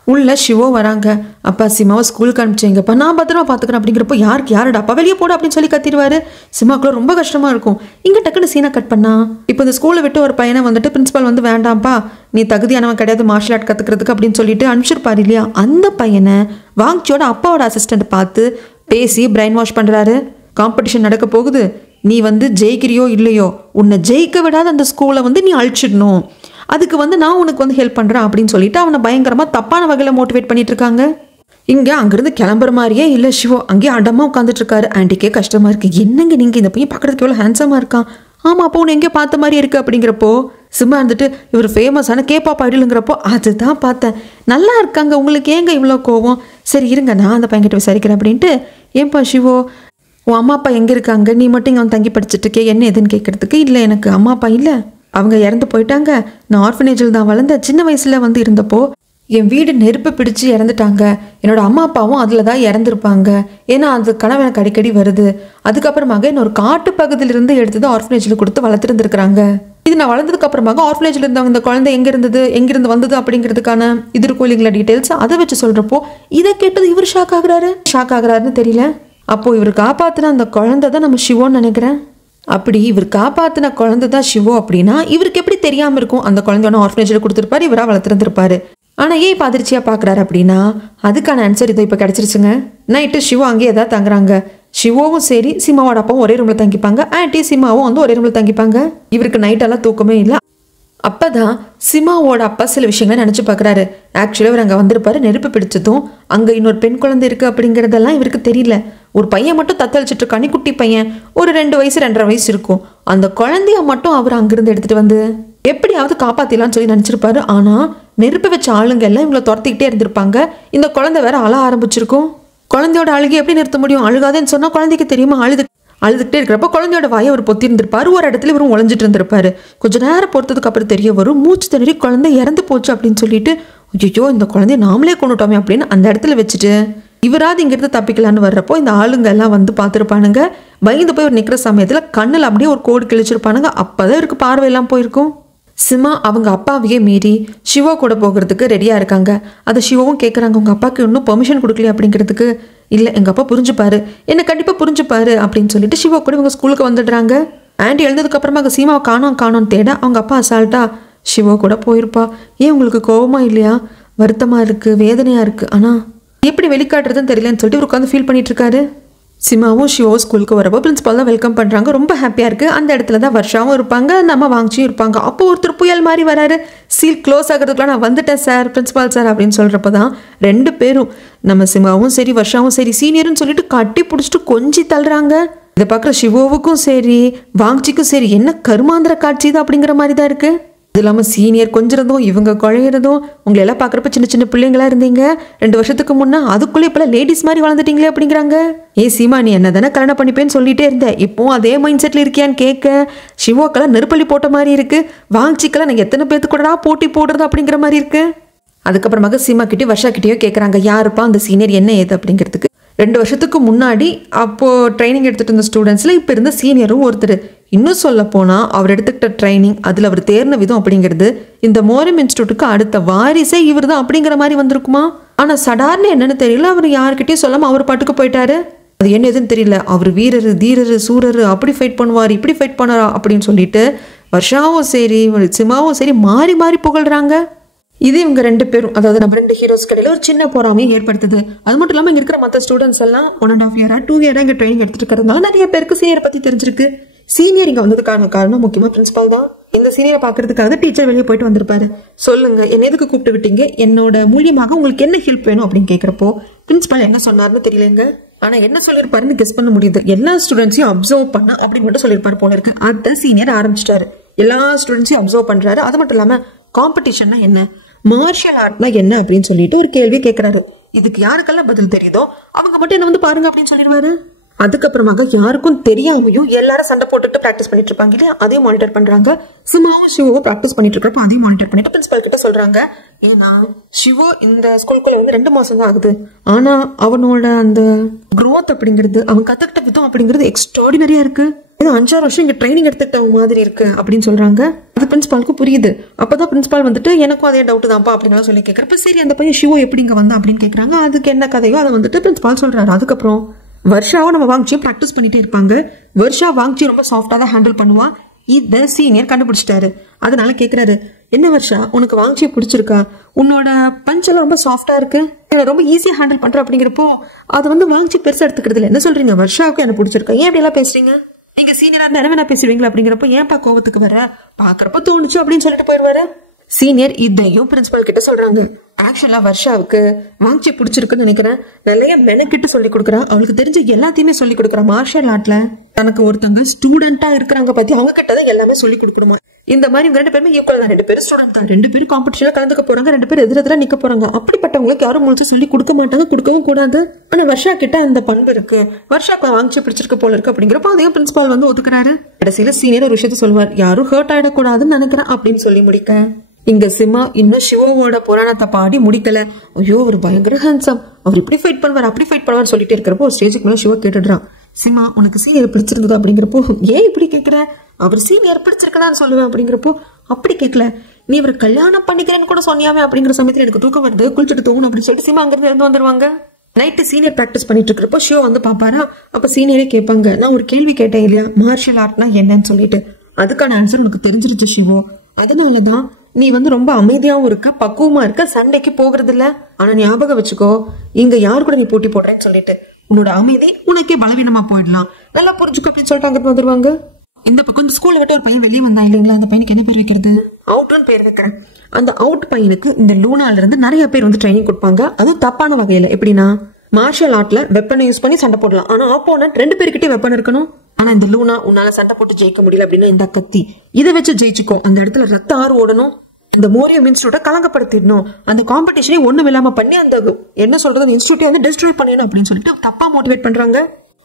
உள்ள சிவோ வராங்க. அப்பா சிமாவை ஸ்கூலுக்கு அனுப்பிச்சிங்கப்பா, நான் பத்திரமா பார்த்துக்கிறேன் அப்படிங்கிறப்போ, யாருடா அப்பா வெளியே போட அப்படின்னு சொல்லி கத்திடுவாரு. சிமாக்குள்ள ரொம்ப கஷ்டமாக இருக்கும். இங்கே டக்குன்னு சீனை கட் பண்ணா, இப்போ இந்த ஸ்கூலை விட்டு ஒரு பையனை வந்துட்டு பிரின்சிபால் வந்து வேண்டாம்ப்பா நீ தகுதியானவன் கிடையாது மார்ஷல் ஆர்ட் கற்றுக்கிறதுக்கு அப்படின்னு சொல்லிட்டு அனுப்பிச்சிருப்பாரு இல்லையா. அந்த பையனை வாங்சியோட அப்பாவோட அசிஸ்டண்ட் பார்த்து பேசி பிரைன் வாஷ் பண்ணுறாரு. காம்படிஷன் நடக்க போகுது, நீ வந்து ஜெயிக்கிறியோ இல்லையோ, உன்னை ஜெயிக்க விடாத அந்த ஸ்கூலை வந்து நீ அழிச்சிடணும், அதுக்கு வந்து நான் உனக்கு வந்து ஹெல்ப் பண்ணுறேன் அப்படின்னு சொல்லிட்டு அவனை பயங்கரமாக தப்பான வகையில் மோட்டிவேட் பண்ணிட்டு இருக்காங்க. இங்கே அங்கேருந்து கிளம்புற மாதிரியே இல்லை சிவோ, அங்கேயே அடமாக உட்காந்துட்டு இருக்காரு. ஆண்டிக்கே கஷ்டமாக இருக்குது, என்னங்க நீங்கள் இந்த பையன் பார்க்குறதுக்கு எவ்வளோ ஹேண்ட்ஸமாக இருக்கான், ஆமாம் அப்போ உன்னை எங்கேயோ பார்த்த மாதிரி இருக்குது அப்படிங்கிறப்போ, சிம்மா இருந்துட்டு இவர் ஃபேமஸான கேபாப் ஐடலுங்கிறப்போ, அதுதான் பார்த்தேன், நல்லா இருக்காங்க, உங்களுக்கு ஏங்க இவ்வளோ கோவம், சரி இருங்க நான் அந்த பையன்கிட்ட விசாரிக்கிறேன் அப்படின்ட்டு. ஏன்பா சிவோ உன் அம்மா அப்பா எங்கே இருக்காங்க, நீ மட்டும் இங்கே வந்து தங்கி படிச்சுட்டு இருக்கே என்ன எதுன்னு கேட்குறதுக்கு, இல்லை எனக்கு அம்மா அப்பா இல்லை, அவங்க இறந்து போயிட்டாங்க, நான் ஆர்ஃபனேஜில் தான் வளர்ந்த, சின்ன வயசில் வந்து இருந்தப்போ என் வீடு நெருப்பு பிடிச்சு இறந்துட்டாங்க, என்னோட அம்மா அப்பாவும் அதில் தான் இறந்துருப்பாங்க, ஏன்னா அது கனவு எனக்கு அடிக்கடி வருது, அதுக்கப்புறமாக என்ன ஒரு காட்டு பகுதியிலிருந்து எடுத்தது ஆர்ஃபனேஜில் கொடுத்து வளர்த்துருந்துருக்குறாங்க, இது நான் வளர்ந்ததுக்கு அப்புறமாக ஆர்ஃபனேஜில் இருந்தவங்க இந்த குழந்தை எங்கிருந்து வந்தது அப்படிங்கிறதுக்கான இது இருக்கும் இல்லைங்களா டீட்டெயில்ஸ், அதை வச்சு சொல்கிறப்போ இதை கேட்டது இவர் ஷாக் ஆகுறாருன்னு தெரியல. அப்போது இவர் காப்பாற்றின அந்த குழந்தை தான் நம்ம சிவோன்னு நினைக்கிறேன். அப்படி இவர் காப்பாற்றின குழந்தை தான் சிவோ அப்படின்னா இவருக்கு எப்படி தெரியாமல் இருக்கும், அந்த குழந்தையோட ஆர்ஃபனேஜில் கொடுத்துருப்பாரு, இவராக வளர்த்துருந்துருப்பாரு. ஆனால் ஏன் இப்போ அதிர்ச்சியாக பார்க்குறாரு அப்படின்னா அதுக்கான ஆன்சர் இதோ இப்போ கிடச்சிருச்சுங்க. நைட்டு சிவோ அங்கேயே ஏதாவது தங்குறாங்க. சிவோவும் சரி சிமாவோட அப்பாவும் ஒரே ரூமில் தங்கிப்பாங்க, ஆன்டி சிமாவும் வந்து ஒரே ரூமில் தங்கிப்பாங்க. இவருக்கு நைட்டெல்லாம் தூக்கமே இல்லை. அப்போ தான் சிமாவோட அப்பா சில விஷயங்களை நினச்சி பார்க்குறாரு. ஆக்சுவலாக இவர் அங்கே வந்திருப்பாரு, நெருப்பு பிடிச்சதும் அங்கே இன்னொரு பெண் குழந்தை இருக்குது அப்படிங்கிறதெல்லாம் இவருக்கு தெரியல. ஒரு பையன் மட்டும் தத்தளிச்சிட்டு இருக்கானி, குட்டி பையன், ஒரு 2 வயசு 2.5 வயசு இருக்கும். அந்த குழந்தைய மட்டும் அவர் அங்கிருந்து எடுத்துகிட்டு வந்து எப்படியாவது காப்பாற்றிடலான்னு சொல்லி நினச்சிருப்பாரு. ஆனால் நெருப்பு வச்ச ஆளுங்க எல்லாம் இவங்களை துரத்திக்கிட்டே இருந்திருப்பாங்க. இந்த குழந்தை வேற அழ ஆரம்பிச்சிருக்கும். குழந்தையோட அழுகை எப்படி நிறுத்த முடியும், அழுகாதேன்னு சொன்னால் குழந்தைக்கு தெரியுமா அழுதுகிட்டே இருக்கிறப்ப குழந்தையோட வாயை அவர் பொத்தி இருந்திருப்பாரு, ஒரு இடத்துல இவரும் ஒளிஞ்சிட்டு இருந்திருப்பாரு. கொஞ்சம் நேரம் பொறுத்ததுக்கு அப்புறம் தெரிய வரும், மூச்சு திணறி குழந்தை இறந்து போச்சு அப்படின்னு சொல்லிட்டு, ஐயோ இந்த குழந்தைய நாமளே கொண்டுட்டோமே அப்படின்னு அந்த இடத்துல வச்சுட்டு இவராது இங்கிருந்து தப்பிக்கலான்னு வர்றப்போ இந்த ஆளுங்க எல்லாம் வந்து பார்த்துருப்பானுங்க. பயந்து போய் ஒரு நிற்கிற சமயத்தில் கண்ணில் அப்படியே ஒரு கோடு கிழிச்சிருப்பானுங்க. அப்போதான் இவருக்கு பார்வையெல்லாம் போயிருக்கும். சிமா அவங்க அப்பாவையே மீறி சிவா கூட போகிறதுக்கு ரெடியாக இருக்காங்க. அதை சிவாவும் கேட்குறாங்க, உங்கள் அப்பாவுக்கு இன்னும் பெர்மிஷன் கொடுக்கலையே அப்படிங்கிறதுக்கு. இல்லை எங்கள் அப்பா புரிஞ்சுப்பாரு, என்ன கண்டிப்பாக புரிஞ்சுப்பாரு அப்படின்னு சொல்லிட்டு சிவா கூட இவங்க ஸ்கூலுக்கு வந்துடுறாங்க. ஆண்டி எழுந்ததுக்கப்புறமா அங்கே சீமாவை காணோன்னு தேட அவங்க அப்பா அசால்ட்டா சிவா கூட போயிருப்பா, ஏன் உங்களுக்கு கோபமாக இல்லையா, வருத்தமாக இருக்குது, வேதனையாக இருக்குது, ஆனால் எப்படி வெளிக்காட்டுறதுன்னு தெரியலன்னு சொல்லிட்டு இவர் உட்காந்து ஃபீல் பண்ணிட்டு இருக்காரு. சிமாவும் சிவாவும் ஸ்கூலுக்கு வரப்போ பிரின்சிபால் தான் வெல்கம் பண்ணுறாங்க, ரொம்ப ஹாப்பியாக இருக்குது. அந்த இடத்துல தான் வர்ஷாவும் இருப்பாங்க, நம்ம வாங்கிச்சியும் இருப்பாங்க. அப்போ ஒருத்தர் புயல் மாதிரி வராரு, சீல் க்ளோஸ் ஆகிறதுக்குலாம் நான் வந்துட்டேன் சார் பிரின்சிபால் சார் அப்படின்னு சொல்கிறப்ப தான் 2 பேரும் நம்ம சிமாவும் சரி வர்ஷாவும் சரி சீனியர்னு சொல்லிட்டு கட்டி பிடிச்சிட்டு கொஞ்சி தள்ளுறாங்க. இதை பார்க்குற சிவோவுக்கும் சரி வாங்சிக்கும் சரி என்ன கருமாந்திர காட்சி தான் அப்படிங்கிற மாதிரி தான் இருக்குது. இது இல்லாமல் சீனியர் கொஞ்சிறதும் இவங்க குழையிறதும் உங்களை எல்லாம் பார்க்குறப்ப சின்ன சின்ன பிள்ளைங்களா இருந்தீங்க 2 வருஷத்துக்கு முன்னே, அதுக்குள்ளே இப்போலாம் லேடிஸ் மாதிரி வளர்ந்துட்டீங்களே அப்படிங்கிறாங்க. சீமா நீ என்ன தானே கல்யாணம் பண்ணிப்பேன்னு சொல்லிட்டே இருந்தேன், இப்போவும் அதே மைண்ட் செட்டில் இருக்கியான்னு கேட்க சிவோக்கெல்லாம் நெருப்பள்ளி போட்ட மாதிரி இருக்கு. வாங்கிச்சிக்கெல்லாம் நான் எத்தனை பேர்த்து கூடடா போட்டி போடுறது அப்படிங்கிற மாதிரி இருக்கு. அதுக்கப்புறமாக சீமா கிட்டே வர்ஷா கிட்டேயோ கேட்குறாங்க யாருப்பா அந்த சீனியர் என்ன ஏது அப்படிங்கிறதுக்கு. 2 வருஷத்துக்கு முன்னாடி அப்போது ட்ரைனிங் எடுத்துகிட்டு இருந்த ஸ்டூடெண்ட்ஸில் இப்போ இருந்த சீனியரும் ஒருத்தர். இன்னும் சொல்ல போனால் அவர் எடுத்துக்கிட்ட ட்ரைனிங், அதில் அவர் தேர்ந்த விதம் அப்படிங்கிறது இந்த மோரியம் இன்ஸ்டியூட்டுக்கு அடுத்த வாரிசே இவர் தான் அப்படிங்கிற மாதிரி வந்திருக்குமா. ஆனால் சடார்னு என்னன்னு தெரியல, அவர் யாருக்கிட்டையும் சொல்லாமல் அவர் பாட்டுக்கு போயிட்டாரு. அது என்ன எதுன்னு தெரியல. அவர் வீரர் தீரர் சூரர், அப்படி ஃபைட் பண்ணுவார் இப்படி ஃபைட் பண்ணாரா அப்படின்னு சொல்லிட்டு வர்ஷாவும் சரி சிமாவும் சரி மாறி மாறி புகழ்றாங்க. இது இவங்க 2 பேரும், அதாவது நம்ம 2 ஹீரோஸ் கடையில் ஒரு சின்ன போராமையை ஏற்படுத்துது. அது மட்டும் இல்லாமல் இங்கே இருக்கிற மற்ற ஸ்டூடெண்ட்ஸ் எல்லாம் 1.5 இயரா 2 இயரா இங்கே ட்ரைனிங் எடுத்துட்டு இருக்கிறதுனால நிறைய பேருக்கு சீனியரை பற்றி தெரிஞ்சிருக்கு. சீனியர் இங்கே வந்ததுக்கான காரணம் முக்கியமாக பிரின்சிபால் தான். இந்த சீனியரை பார்க்கறதுக்காக டீச்சர் வெளியே போயிட்டு வந்திருப்பாரு. சொல்லுங்க என்ன எதுக்கு கூப்பிட்டு விட்டீங்க, என்னோட மூலியமாக உங்களுக்கு என்ன ஹெல்ப் வேணும் அப்படின்னு கேட்குறப்போ பிரின்சிபால் என்ன சொன்னார்னு தெரியலங்க. ஆனா என்ன சொல்லியிருப்பாருன்னு கெஸ் பண்ண முடியுது. எல்லா ஸ்டூடெண்ட்ஸையும் அப்சர்வ் பண்ண அப்படின்னு மட்டும் சொல்லியிருப்பாரு போல இருக்கு. அதை சீனியர் ஆரம்பிச்சிட்டாரு. எல்லா ஸ்டூடெண்ட்ஸையும் அப்சர்வ் பண்றாரு. அது மட்டும் இல்லாம காம்படிஷன்னா என்ன, மார்ஷியல் ஆர்ட்னா என்ன அப்படின்னு சொல்லிட்டு ஒரு கேள்வி கேட்கிறாரு. இதுக்கு யாருக்கெல்லாம் பதில் தெரியுதோ அவங்க மட்டும் என்ன வந்து பாருங்க அப்படின்னு சொல்லிடுவாரு. அதுக்கப்புறமாக யாருக்கும் தெரியாமையும் எல்லாரும் சண்டை போட்டுட்டு பிராக்டிஸ் பண்ணிட்டு இருப்பாங்க இல்லையா, அதையும் மானிட்டர் பண்றாங்க. சிமாவும் சிவோவும் பிராக்டிஸ் பண்ணிட்டு இருக்கிறப்ப அதையும் மானிட்டர் பண்ணிட்டு பிரின்சிபல் கிட்ட சொல்றாங்க. ஏன்னா சிவோ இந்த ஸ்கூலுக்குள்ள வந்து 2 மாசம் தான் ஆகுது, ஆனா அவனோட அந்த க்ரோத் அப்படிங்கிறது, அவன் கத்துக்கிட்ட விதம் அப்படிங்கிறது எக்ஸ்ட்ராடினரியா இருக்கு. 5-6 வருஷம் இங்க ட்ரைனிங் எடுத்துக்கிட்ட மாதிரி இருக்கு அப்படின்னு சொல்றாங்க. அது பிரின்சிபாலுக்கு புரியுது. அப்பதான் பிரின்சிபால் வந்துட்டு எனக்கும் அதே டவுட் தான்ப்பா அப்படின்னு சொல்லி கேட்கறப்ப சரி அந்த பையன் சிவோ எப்படி இங்க வந்தா அப்படின்னு கேட்கறாங்க. அதுக்கு என்ன கதையோ அதை வந்துட்டு பிரின்சிபால் சொல்றாரு. அதுக்கப்புறம் வர்ஷாவும் நம்ம வாங்கிச்சியும் ப்ராக்டிஸ் பண்ணிட்டே இருப்பாங்க. வர்ஷா வாங்கிச்சி ரொம்ப சாஃப்டா தான் ஹேண்டில் பண்ணுவா. இதை சீனியர் கண்டுபிடிச்சிட்டாரு. அதனால கேட்கிறாரு, என்ன வர்ஷா உனக்கு வாங்கிச்சியை பிடிச்சிருக்கா, உன்னோட பஞ்செல்லாம் ரொம்ப சாஃப்டா இருக்கு, ரொம்ப ஈஸியா ஹேண்டில் பண்ற அப்படிங்கிறப்போ அதை வந்து வாங்கிச்சி பெருசா எடுத்துக்கிறது இல்லை. என்ன சொல்றீங்க, வர்ஷாவுக்கு என்ன பிடிச்சிருக்கா, ஏன் அப்படி எல்லாம் பேசுறீங்க, நீங்க சீனியரா இருந்தா என்ன வேணா பேசுவீங்களா அப்படிங்கிறப்போ ஏன்பா கோவத்துக்கு வர, பாக்குறப்ப தோணுச்சு அப்படின்னு சொல்லிட்டு போயிடுவாரு. சீனியர் இதையும் பிரின்சிபல் கிட்ட சொல்றாங்க. ஆக்சுவலா வர்ஷாவுக்கு வாங்கிச்சி பிடிச்சிருக்குன்னு நினைக்கிறேன். நிறைய மெனக்கிட்டு சொல்லி கொடுக்குறா, அவளுக்கு தெரிஞ்ச எல்லாத்தையுமே சொல்லி கொடுக்குறா. மார்ஷியல் ஆர்ட்ல தனக்கு ஒருத்தங்க ஸ்டூடெண்டா இருக்கிறாங்க பத்தி அவங்க கிட்டதான் எல்லாமே சொல்லி கொடுக்கணுமா. இந்த மாதிரி 2 பேருமே ஈக்குவல் தான். 2 பேரும் ஸ்டூடெண்ட் தான். 2 பேரும் காம்படிஷன்ல கலந்துக்க போறாங்க. 2 பேரும் எதிரெதிரா நிக்க போறாங்க. அப்படிப்பட்டவங்களுக்கு யாரும் முடிச்சு சொல்லி கொடுக்க மாட்டாங்க, கொடுக்கவும் கூடாது. ஆனா வர்ஷா கிட்ட அந்த பண்பு இருக்கு, வர்ஷாக்கு வாங்கிச்சு பிடிச்சிருக்க போல இருக்கு அப்படிங்கிறப்ப அதையும் பிரின்சிபால் வந்து ஒத்துக்கிறாரு. கடைசியில சீனியர் ஒரு விஷயத்த சொல்லுவார், யாரும் ஹர்ட் ஆயிடக்கூடாதுன்னு நினைக்கிறேன் அப்படின்னு சொல்லி முடிக்க இங்க சிமா இன்னும் சிவோவோட புராணத்தை பாடி முடிக்கல. ஐயோ ஒரு பயங்கர ஹேண்ட்ஸம், அவர் இப்படி ஃபைட் பண்ணுவார் அப்படி ஃபைட் பண்ணுவார் சொல்லிட்டே இருக்கிறப்போ ஒரு ஸ்டேஜுக்கு மேல சிவா கேட்டுடுறான், சிமா உனக்கு சீனியர் பிடிச்சிருந்தது அப்படிங்கிறப்போ ஏன் இப்படி கேட்கிற, அவர் சீனியர் பிடிச்சிருக்கதான்னு சொல்லுவேன் அப்படிங்கிறப்போ அப்படி கேட்கல, நீ இவர் கல்யாணம் பண்ணிக்கிறேன்னு கூட சொன்னியாவே அப்படிங்கிற சமயத்துல எனக்கு தூக்கம் வருது, குளிச்சுட்டு தூங்கணும் அப்படின்னு சொல்லிட்டு சிமா அங்கிருந்து இருந்து வந்துருவாங்க. நைட்டு சீனியர் பிராக்டிஸ் பண்ணிட்டு இருக்கிறப்போ ஷோ வந்து பாப்பாரா. அப்ப சீனியரே கேட்பாங்க, நான் ஒரு கேள்வி கேட்டேன் இல்லையா மார்ஷியல் ஆர்ட்னா என்னன்னு சொல்லிட்டு, அதுக்கான ஆன்சர் உனக்கு தெரிஞ்சிருச்சு சிவோ, அதனாலதான் நீ வந்து ரொம்ப அமைதியாவும் இருக்க, பக்குவமா இருக்க, சண்டைக்கு போகிறது இல்ல. ஆனா ஞாபகம் வச்சுக்கோ, இங்க யாரு கூட நீ போட்டி போடுறேன்னு சொல்லிட்டு உன்னோட அமைதி உனக்கே பலவீனமா போயிடலாம், நல்லா புரிஞ்சுக்கோ அப்படின்னு சொல்லிட்டு அங்கிட்டு வந்துருவாங்க. இந்த பக்கம் இந்த ஸ்கூல்ல விட்டு ஒரு பையன் வெளியே வந்தான் இல்லைங்களா, அந்த பையனுக்கு என்ன பேர் வைக்கிறது, அவுட்னு பேர் வைக்கிறேன். அந்த அவுட் பையனுக்கு இந்த லூனால இருந்து நிறைய பேர் வந்து ட்ரைனிங் கொடுப்பாங்க. அதுவும் தப்பான வகையில. எப்படின்னா மார்ஷியல் ஆர்ட்ல வெப்பனை யூஸ் பண்ணி சண்டை போடலாம், ஆனா ஆப்போனன்ட் 2 பேருக்கிட்டே வெப்பன் இருக்கணும். ஆனா இந்த லூனா உன்னால சண்டை போட்டு ஜெயிக்க முடியல அப்படின்னா இந்த கத்தி இதை வச்சு ஜெயிச்சுக்கோ, அந்த இடத்துல ரத்த ஆறு ஓடணும், இந்த மோரியம் இன்ஸ்டியூட்டை கலங்கப்படுத்திடணும், அந்த காம்படிஷனே ஒண்ணும் இல்லாம பண்ணி அந்த என்ன சொல்றது அந்த இன்ஸ்டியூட்டை வந்து டிஸ்ட்ராய் பண்ணணும் அப்படின்னு சொல்லிட்டு தப்பா மோட்டிவேட் பண்றாங்க.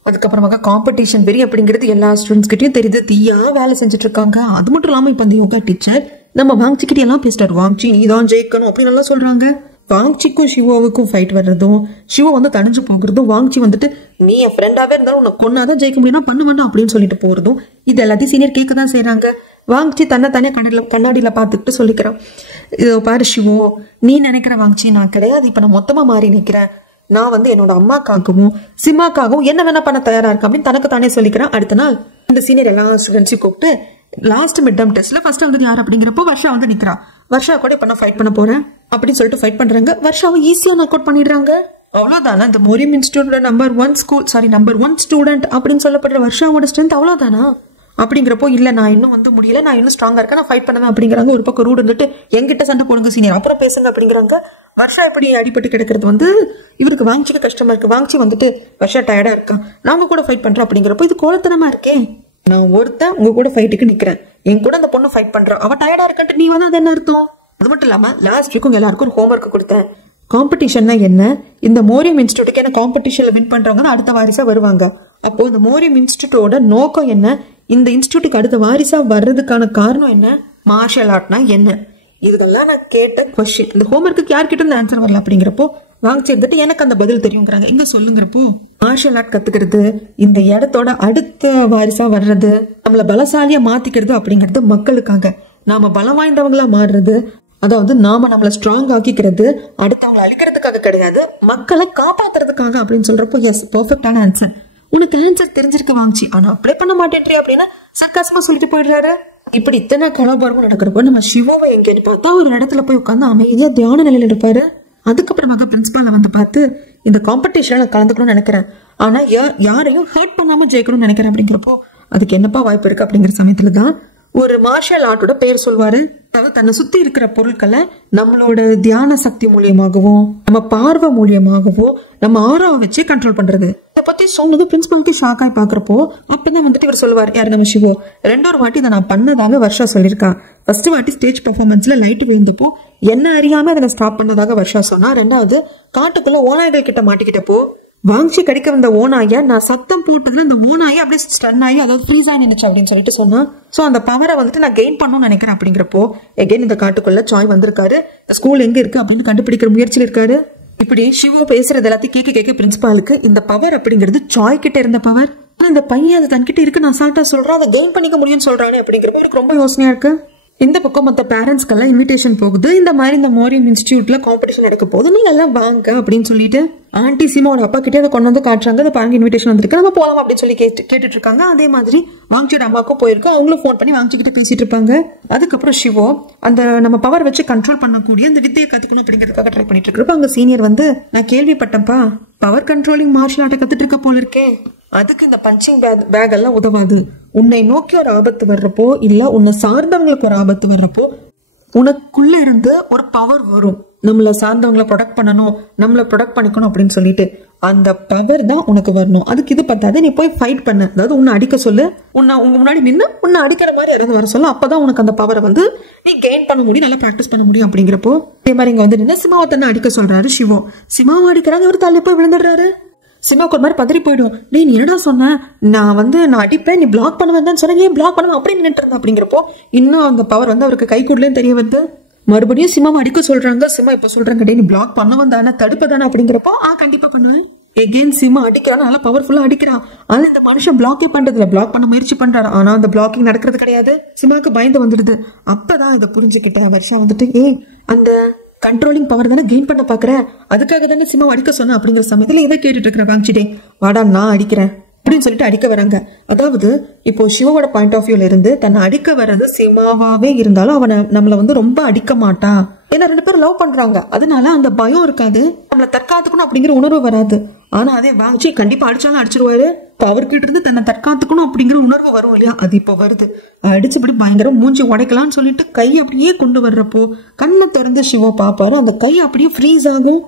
அதுக்கப்புறமாக காம்படிஷன் வெறி அப்படிங்கிறது எல்லா ஸ்டூடெண்ட்ஸ் கிட்டையும் தெரியுது, தீயா வேலை செஞ்சுட்டு இருக்காங்க. அது மட்டும் இல்லாம இப்ப அந்த யோகா டீச்சர் நம்ம வாங்கிக்கிட்டே எல்லாம் பேசிட்டாரு, வாங்கிச்சி நீ தான் ஜெயிக்கணும் அப்படின்னு எல்லாம் சொல்றாங்க. வாங்கிச்சிக்கும் சிவோவுக்கும் ஃபைட் வர்றதும், சிவோ வந்து தனிஞ்சு போகிறதும், வாங்கிச்சி வந்துட்டு நீ என் ஃப்ரெண்டாவே இருந்தாலும் உன்னை கொன்னாதான் ஜெயிக்க முடியும்னா பண்ண வேண்டாம் அப்படின்னு சொல்லிட்டு போறதும், இது எல்லாத்தையும் சீனியர் கேட்கதான் செய்யறாங்க. வாங்கிச்சி தன்னை தனியா கண்ணாடியில பாத்துக்கிட்டு சொல்லிக்கிறான், இதோ பாரு சிவோ, நீ நினைக்கிற வாங்கிச்சி நான் கிடையாது, இப்ப நான் மொத்தமா மாறி நிக்கிறேன், நான் வந்து என்னோட அம்மாக்காகவும் சிம்மாக்காகவும் என்ன வேணா பண்ண தயாரா இருக்கேன் அப்படின்னு தனக்கு தானே சொல்லிக்கிறேன். அடுத்த நாள் இந்த சீனியர் எல்லா ஸ்டூடெண்ட்ஸையும் கூப்பிட்டு லாஸ்ட் மிட் டேர்ம் டெஸ்ட்ல ஃபர்ஸ்ட் வந்து யார் அப்படிங்கிறப்போ வர்ஷா வந்து நிக்கிறா. வர்ஷா கூட இப்ப நான் ஃபைட் பண்ண போறேன் அப்படின்னு சொல்லிட்டு ஃபைட் பண்றாங்க. வர்ஷாவை ஈஸியா நாக் அவுட் பண்ணிடுறாங்க. அவ்வளவுதானா இந்த மோரியம் இன்ஸ்டியூட்டோட நம்பர் 1 ஸ்டூடெண்ட் அப்படின்னு சொல்லப்படுற வர்ஷாவோட ஸ்ட்ரென்த் அவ்வளவுதானா அப்படிங்கிறப்போ இல்ல நான் இன்னும் வந்து முடியல, நான் இன்னும் ஸ்ட்ராங்கா இருக்கேன், நான் ஃபைட் பண்ணுவேன் அப்படிங்கிறாங்க. ஒரு பக்கம் ரூட் வந்துட்டு எங்கிட்ட சண்டை போடுங்க சீனியர் அப்புறம் பேசுங்க அப்படிங்கிறாங்க. வர்ஷா இப்படி அடிபட்டு கிடக்கிறது வந்து இவருக்கு வாங்கிக்க கஷ்டமா இருக்கு. வாங்கிச்சு வந்துட்டு வர்ஷா டயர்டா இருக்கா, நாங்க கூட ஃபைட் பண்றோம் அப்படிங்கிறப்போ இது கோலத்தனமா இருக்கே, நான் ஒருத்தன் உங்க கூட ஃபைட்டுக்கு நிக்கிறேன், என் கூட அந்த பொண்ணு ஃபைட் பண்றான், அவ டயர்டா இருக்கட்டு நீ வந்து அது என்ன அர்த்தம்? அது மட்டும் இல்லாம லாஸ்ட் வீக்கும் எல்லாருக்கும் ஒரு ஹோம்ஒர்க் கொடுத்தேன். காம்படிஷன்னா என்ன, இந்த மோரியம் இன்ஸ்டியூட்டுக்கு என்ன காம்படிஷன்ல வின் பண்றவங்க அடுத்த வாரிசா வருவாங்க. அப்போ இந்த மோரியம் இன்ஸ்டியூட்டோட நோக்கம் என்ன, இந்த இன்ஸ்டியூட்டுக்கு அடுத்த வாரிசா வர்றதுக்கான காரணம் என்ன, மார்ஷல் ஆர்ட்னா என்ன, இதெல்லாம் நான் கேட்ட கொஸ்டின். இந்த ஹோம்ஒர்க்கு யார்கிட்ட இருந்து ஆன்சர் வரல அப்படிங்கிறப்போ வாங்கி சேர்ந்துட்டு எனக்கு அந்த பதில் தெரியுங்கிறாங்க. இங்க சொல்லுங்கிறப்போ மார்ஷல் ஆர்ட் கத்துக்கிறது, இந்த இடத்தோட அடுத்த வாரிசா வர்றது, நம்மள பலசாலியா மாத்திக்கிறது அப்படிங்கிறது மக்களுக்காக. நாம பலம் வாய்ந்தவங்களா மாறுறது, அதாவது நாம நம்மள ஸ்ட்ராங் ஆக்கிக்கிறது அடுத்தவங்களை அழிக்கிறதுக்காக கிடையாது, மக்களை காப்பாத்துறதுக்காக அப்படின்னு சொல்றப்போ எஸ், பெர்ஃபெக்டான ஆன்சர். உனக்கு ஆன்சர் தெரிஞ்சிருக்க வாங்கி, ஆனா அப்ளை பண்ண மாட்டேன்றி அப்படின்னா சர்க்காசமா சொல்லிட்டு போயிடுறாரு. இப்படி இத்தனை கலாபாரமும் நடக்கிறப்போ நம்ம சிவாவை எங்கேன்னு பார்த்தா ஒரு இடத்துல போய் உட்காந்து அமைதியா தியான நிலையில இருப்பாரு. அதுக்கப்புறமாக பிரின்சிபால வந்து பார்த்து இந்த காம்படிஷன்ல நான் கலந்துக்கணும்னு நினைக்கிறேன், ஆனா யாரையும் ஹர்ட் பண்ணாம ஜெயிக்கணும்னு நினைக்கிறேன் அப்படிங்கிறப்போ அதுக்கு என்னப்பா வாய்ப்பு இருக்கு அப்படிங்கிற சமயத்துலதான் ஒரு மார்ஷல் ஆர்ட்டோட பேர் சொல்வாரு. அதாவது தன்னை சுத்தி இருக்கிற பொருட்களை நம்மளோட தியான சக்தி மூலியமாகவும் நம்ம பார்வை மூலியமாகவும் நம்ம ஆறாவை வச்சு கண்ட்ரோல் பண்றது. இதை பத்தி சொன்னது பிரின்சிபலுக்கு ஷாக் ஆகி பாக்குறப்போ அப்பதான் வந்துட்டு இவர் சொல்லுவார், யாரு நம்ம சிவோ, 2 வாட்டி இதை நான் பண்ணதாக வர்ஷா சொல்லியிருக்கா. ஃபர்ஸ்ட் வாட்டி ஸ்டேஜ் பெர்ஃபார்மன்ஸ்ல லைட் விழுந்தப்போ என்ன அறியாம அதை ஸ்டாப் பண்ணதாக வர்ஷா சொன்னா. 2வது காட்டுக்குள்ள ஓநாய்கள் கிட்ட மாட்டிக்கிட்டப்போ வாங்கி கடிக்க வந்த ஓநாய நான் சத்தம் போட்டதுல அந்த ஓநாயை அப்படியே ஸ்டன் ஆகி அதாவது ஃப்ரீஸ் ஆகி நினைச்சு அப்படின்னு சொல்லிட்டு சொன்னா. சோ அந்த பவரை வந்துட்டு நான் கெயின் பண்ணணும்னு நினைக்கிறேன் அப்படிங்கிறப்போ எகைன் இந்த காட்டுக்குள்ள சாய் வந்திருக்காரு. ஸ்கூல் எங்க இருக்கு அப்படின்னு கண்டுபிடிக்கிற முயற்சியில் இருக்காரு. இப்படி சிவோ பேசுறது எல்லாத்தையும் கேட்க பிரின்சிபாலுக்கு இந்த பவர் அப்படிங்கிறது சாய் கிட்ட இருந்த பவர், ஆனா இந்த பையன் அது தன்கிட்ட இருக்கு நான் சால்ட்டா சொல்றேன், அதை கெயின் பண்ணிக்க முடியும்னு சொல்றானே அப்படிங்கிறப்ப எனக்கு ரொம்ப யோசனையா இருக்கு. இந்த பக்கம் மற்ற பேரண்ட்ஸ்க்கெல்லாம் இன்விடேஷன் போகுது, இந்த மாதிரி இந்த மோரியம் இன்ஸ்டியூட்ல காம்படிஷன் நடக்க போகுது, நீங்க எல்லாம் வாங்க அப்படின்னு சொல்லிட்டு ஆன்டி சீமாவோட அப்பா கிட்டே அதை கொண்டு வந்து காட்டுறாங்க. அந்த பேரண்ட் இன்விடேஷன் வந்திருக்கு, நம்ம போலாம் அப்படின்னு சொல்லி கேட்டுட்டு இருக்காங்க. அதே மாதிரி வாங்கியோட அம்மாவுக்கும் போயிருக்கு, அவங்களும் போன் பண்ணி வாங்கிக்கிட்டு பேசிட்டு இருப்பாங்க. அதுக்கப்புறம் சிவோ அந்த நம்ம பவர் வச்சு கண்ட்ரோல் பண்ணக்கூடிய அந்த வித்தையை கத்துக்கணும் அப்படிங்கிறதுக்காக ட்ரை பண்ணிட்டு இருக்கிறப்ப அங்க சீனியர் வந்து, நான் கேள்விப்பட்டேன்ப்பா பவர் கண்ட்ரோலிங் மார்ஷல் ஆர்ட்டை கத்துட்டு இருக்க போல இருக்கே, அதுக்கு இந்த பஞ்சிங் பேக் எல்லாம் உதவாது. உன்னை நோக்கி ஒரு ஆபத்து வர்றப்போ இல்ல உன்னை சார்ந்தவங்களுக்கு ஒரு ஆபத்து வர்றப்போ உனக்குள்ள இருந்து ஒரு பவர் வரும், நம்மள சார்ந்தவங்களை ப்ரொடெக்ட் பண்ணணும், நம்மள ப்ரொடெக்ட் பண்ணிக்கணும் அப்படின்னு சொல்லிட்டு அந்த பவர் தான் உனக்கு வரணும். அதுக்கு இது பத்தாது, நீ போய் ஃபைட் பண்ண, அதாவது உன்னை அடிக்க சொல்லு, உன்னை உங்க முன்னாடி நின்று உன்னை அடிக்கிற மாதிரி யாராவது வர சொல்ல, அப்பதான் உனக்கு அந்த பவரை வந்து நீ கெயின் பண்ண முடியும், நல்லா ப்ராக்டிஸ் பண்ண முடியும் அப்படிங்கிறப்போ இதே மாதிரி இங்க வந்து நின்று சிமாவை தன்னை அடிக்க சொல்றாரு சிவோ. சிமாவை அடிக்கிறாங்க, இவர் தள்ளி போய் விழுந்துடுறாரு. சிமாவுக்கு ஒரு மாதிரி பதறி போயிடும், நீ என்னடா சொன்ன, நான் அடிப்பேன் நீ பிளாக் பண்ணுவேன் சொன்ன, ஏன் பிளாக் பண்ணுவேன் அப்படி நின்றுட்டு இருந்தேன் அப்படிங்கிறப்போ இன்னும் அந்த பவர் வந்து அவருக்கு கை கூடலேன்னு தெரிய வந்து மறுபடியும் சிமாவை அடிக்க சொல்றாங்க. சிமா இப்ப சொல்றாங்க, டே நீ பிளாக் பண்ணவன் தானே தடுப்பதானே அப்படிங்கிறப்போ கண்டிப்பா பண்ணுவேன். எகெயின் சிமா அடிக்கிறான், நல்லா பவர்ஃபுல்லா அடிக்கிறான். ஆனா இந்த மனுஷன் பிளாக்கே பண்றதுல பிளாக் பண்ண முயற்சி பண்றாரு, ஆனா அந்த பிளாக்கிங் நடக்கிறது கிடையாது. சிமாவுக்கு பயந்து வந்துடுது. அப்பதான் இதை புரிஞ்சுக்கிட்டேன் வருஷம் வந்துட்டு, அந்த கண்ட்ரோலிங் பவர் தானே கெயின் பண்ண பாக்குற, அதுக்காக தானே சிமா அடிக்க சொன்ன அப்படிங்கிற சமயத்துல இதை கேட்டுட்டு இருக்கிற வாங்கிட்டே, வாடா நான் அடிக்கிறேன் அப்படின்னு சொல்லிட்டு அடிக்க வராங்க. அதாவது இப்போ சிவாவோட பாயிண்ட் ஆஃப் வியூல இருந்து தன்னை அடிக்க வர்றது சிமாவாவே இருந்தாலும் அவனை நம்மள வந்து ரொம்ப அடிக்க மாட்டா, ஏன்னா 2 பேரும் லவ் பண்றாங்க, அதனால அந்த பயம் இருக்காது, நம்மள தற்காத்துக்கணும் அப்படிங்கிற உணர்வு வராது. ஆனா அதே வாங்கி கண்டிப்பா அடிச்சாலும் அடிச்சிருவாரு, அவர்கிட்ட இருந்து தன்னை தற்காத்துக்கணும் அப்படிங்கிற உணர்வு வரும் இல்லையா, அது இப்போ வருது. அடிச்சுப்படி பயங்கரம் மூஞ்சி உடைக்கலாம்னு சொல்லிட்டு கை அப்படியே கொண்டு வர்றப்போ கண்ணை திறந்து சிவா பாப்பாரு, அந்த கை அப்படியே ஃப்ரீஸ் ஆகும்.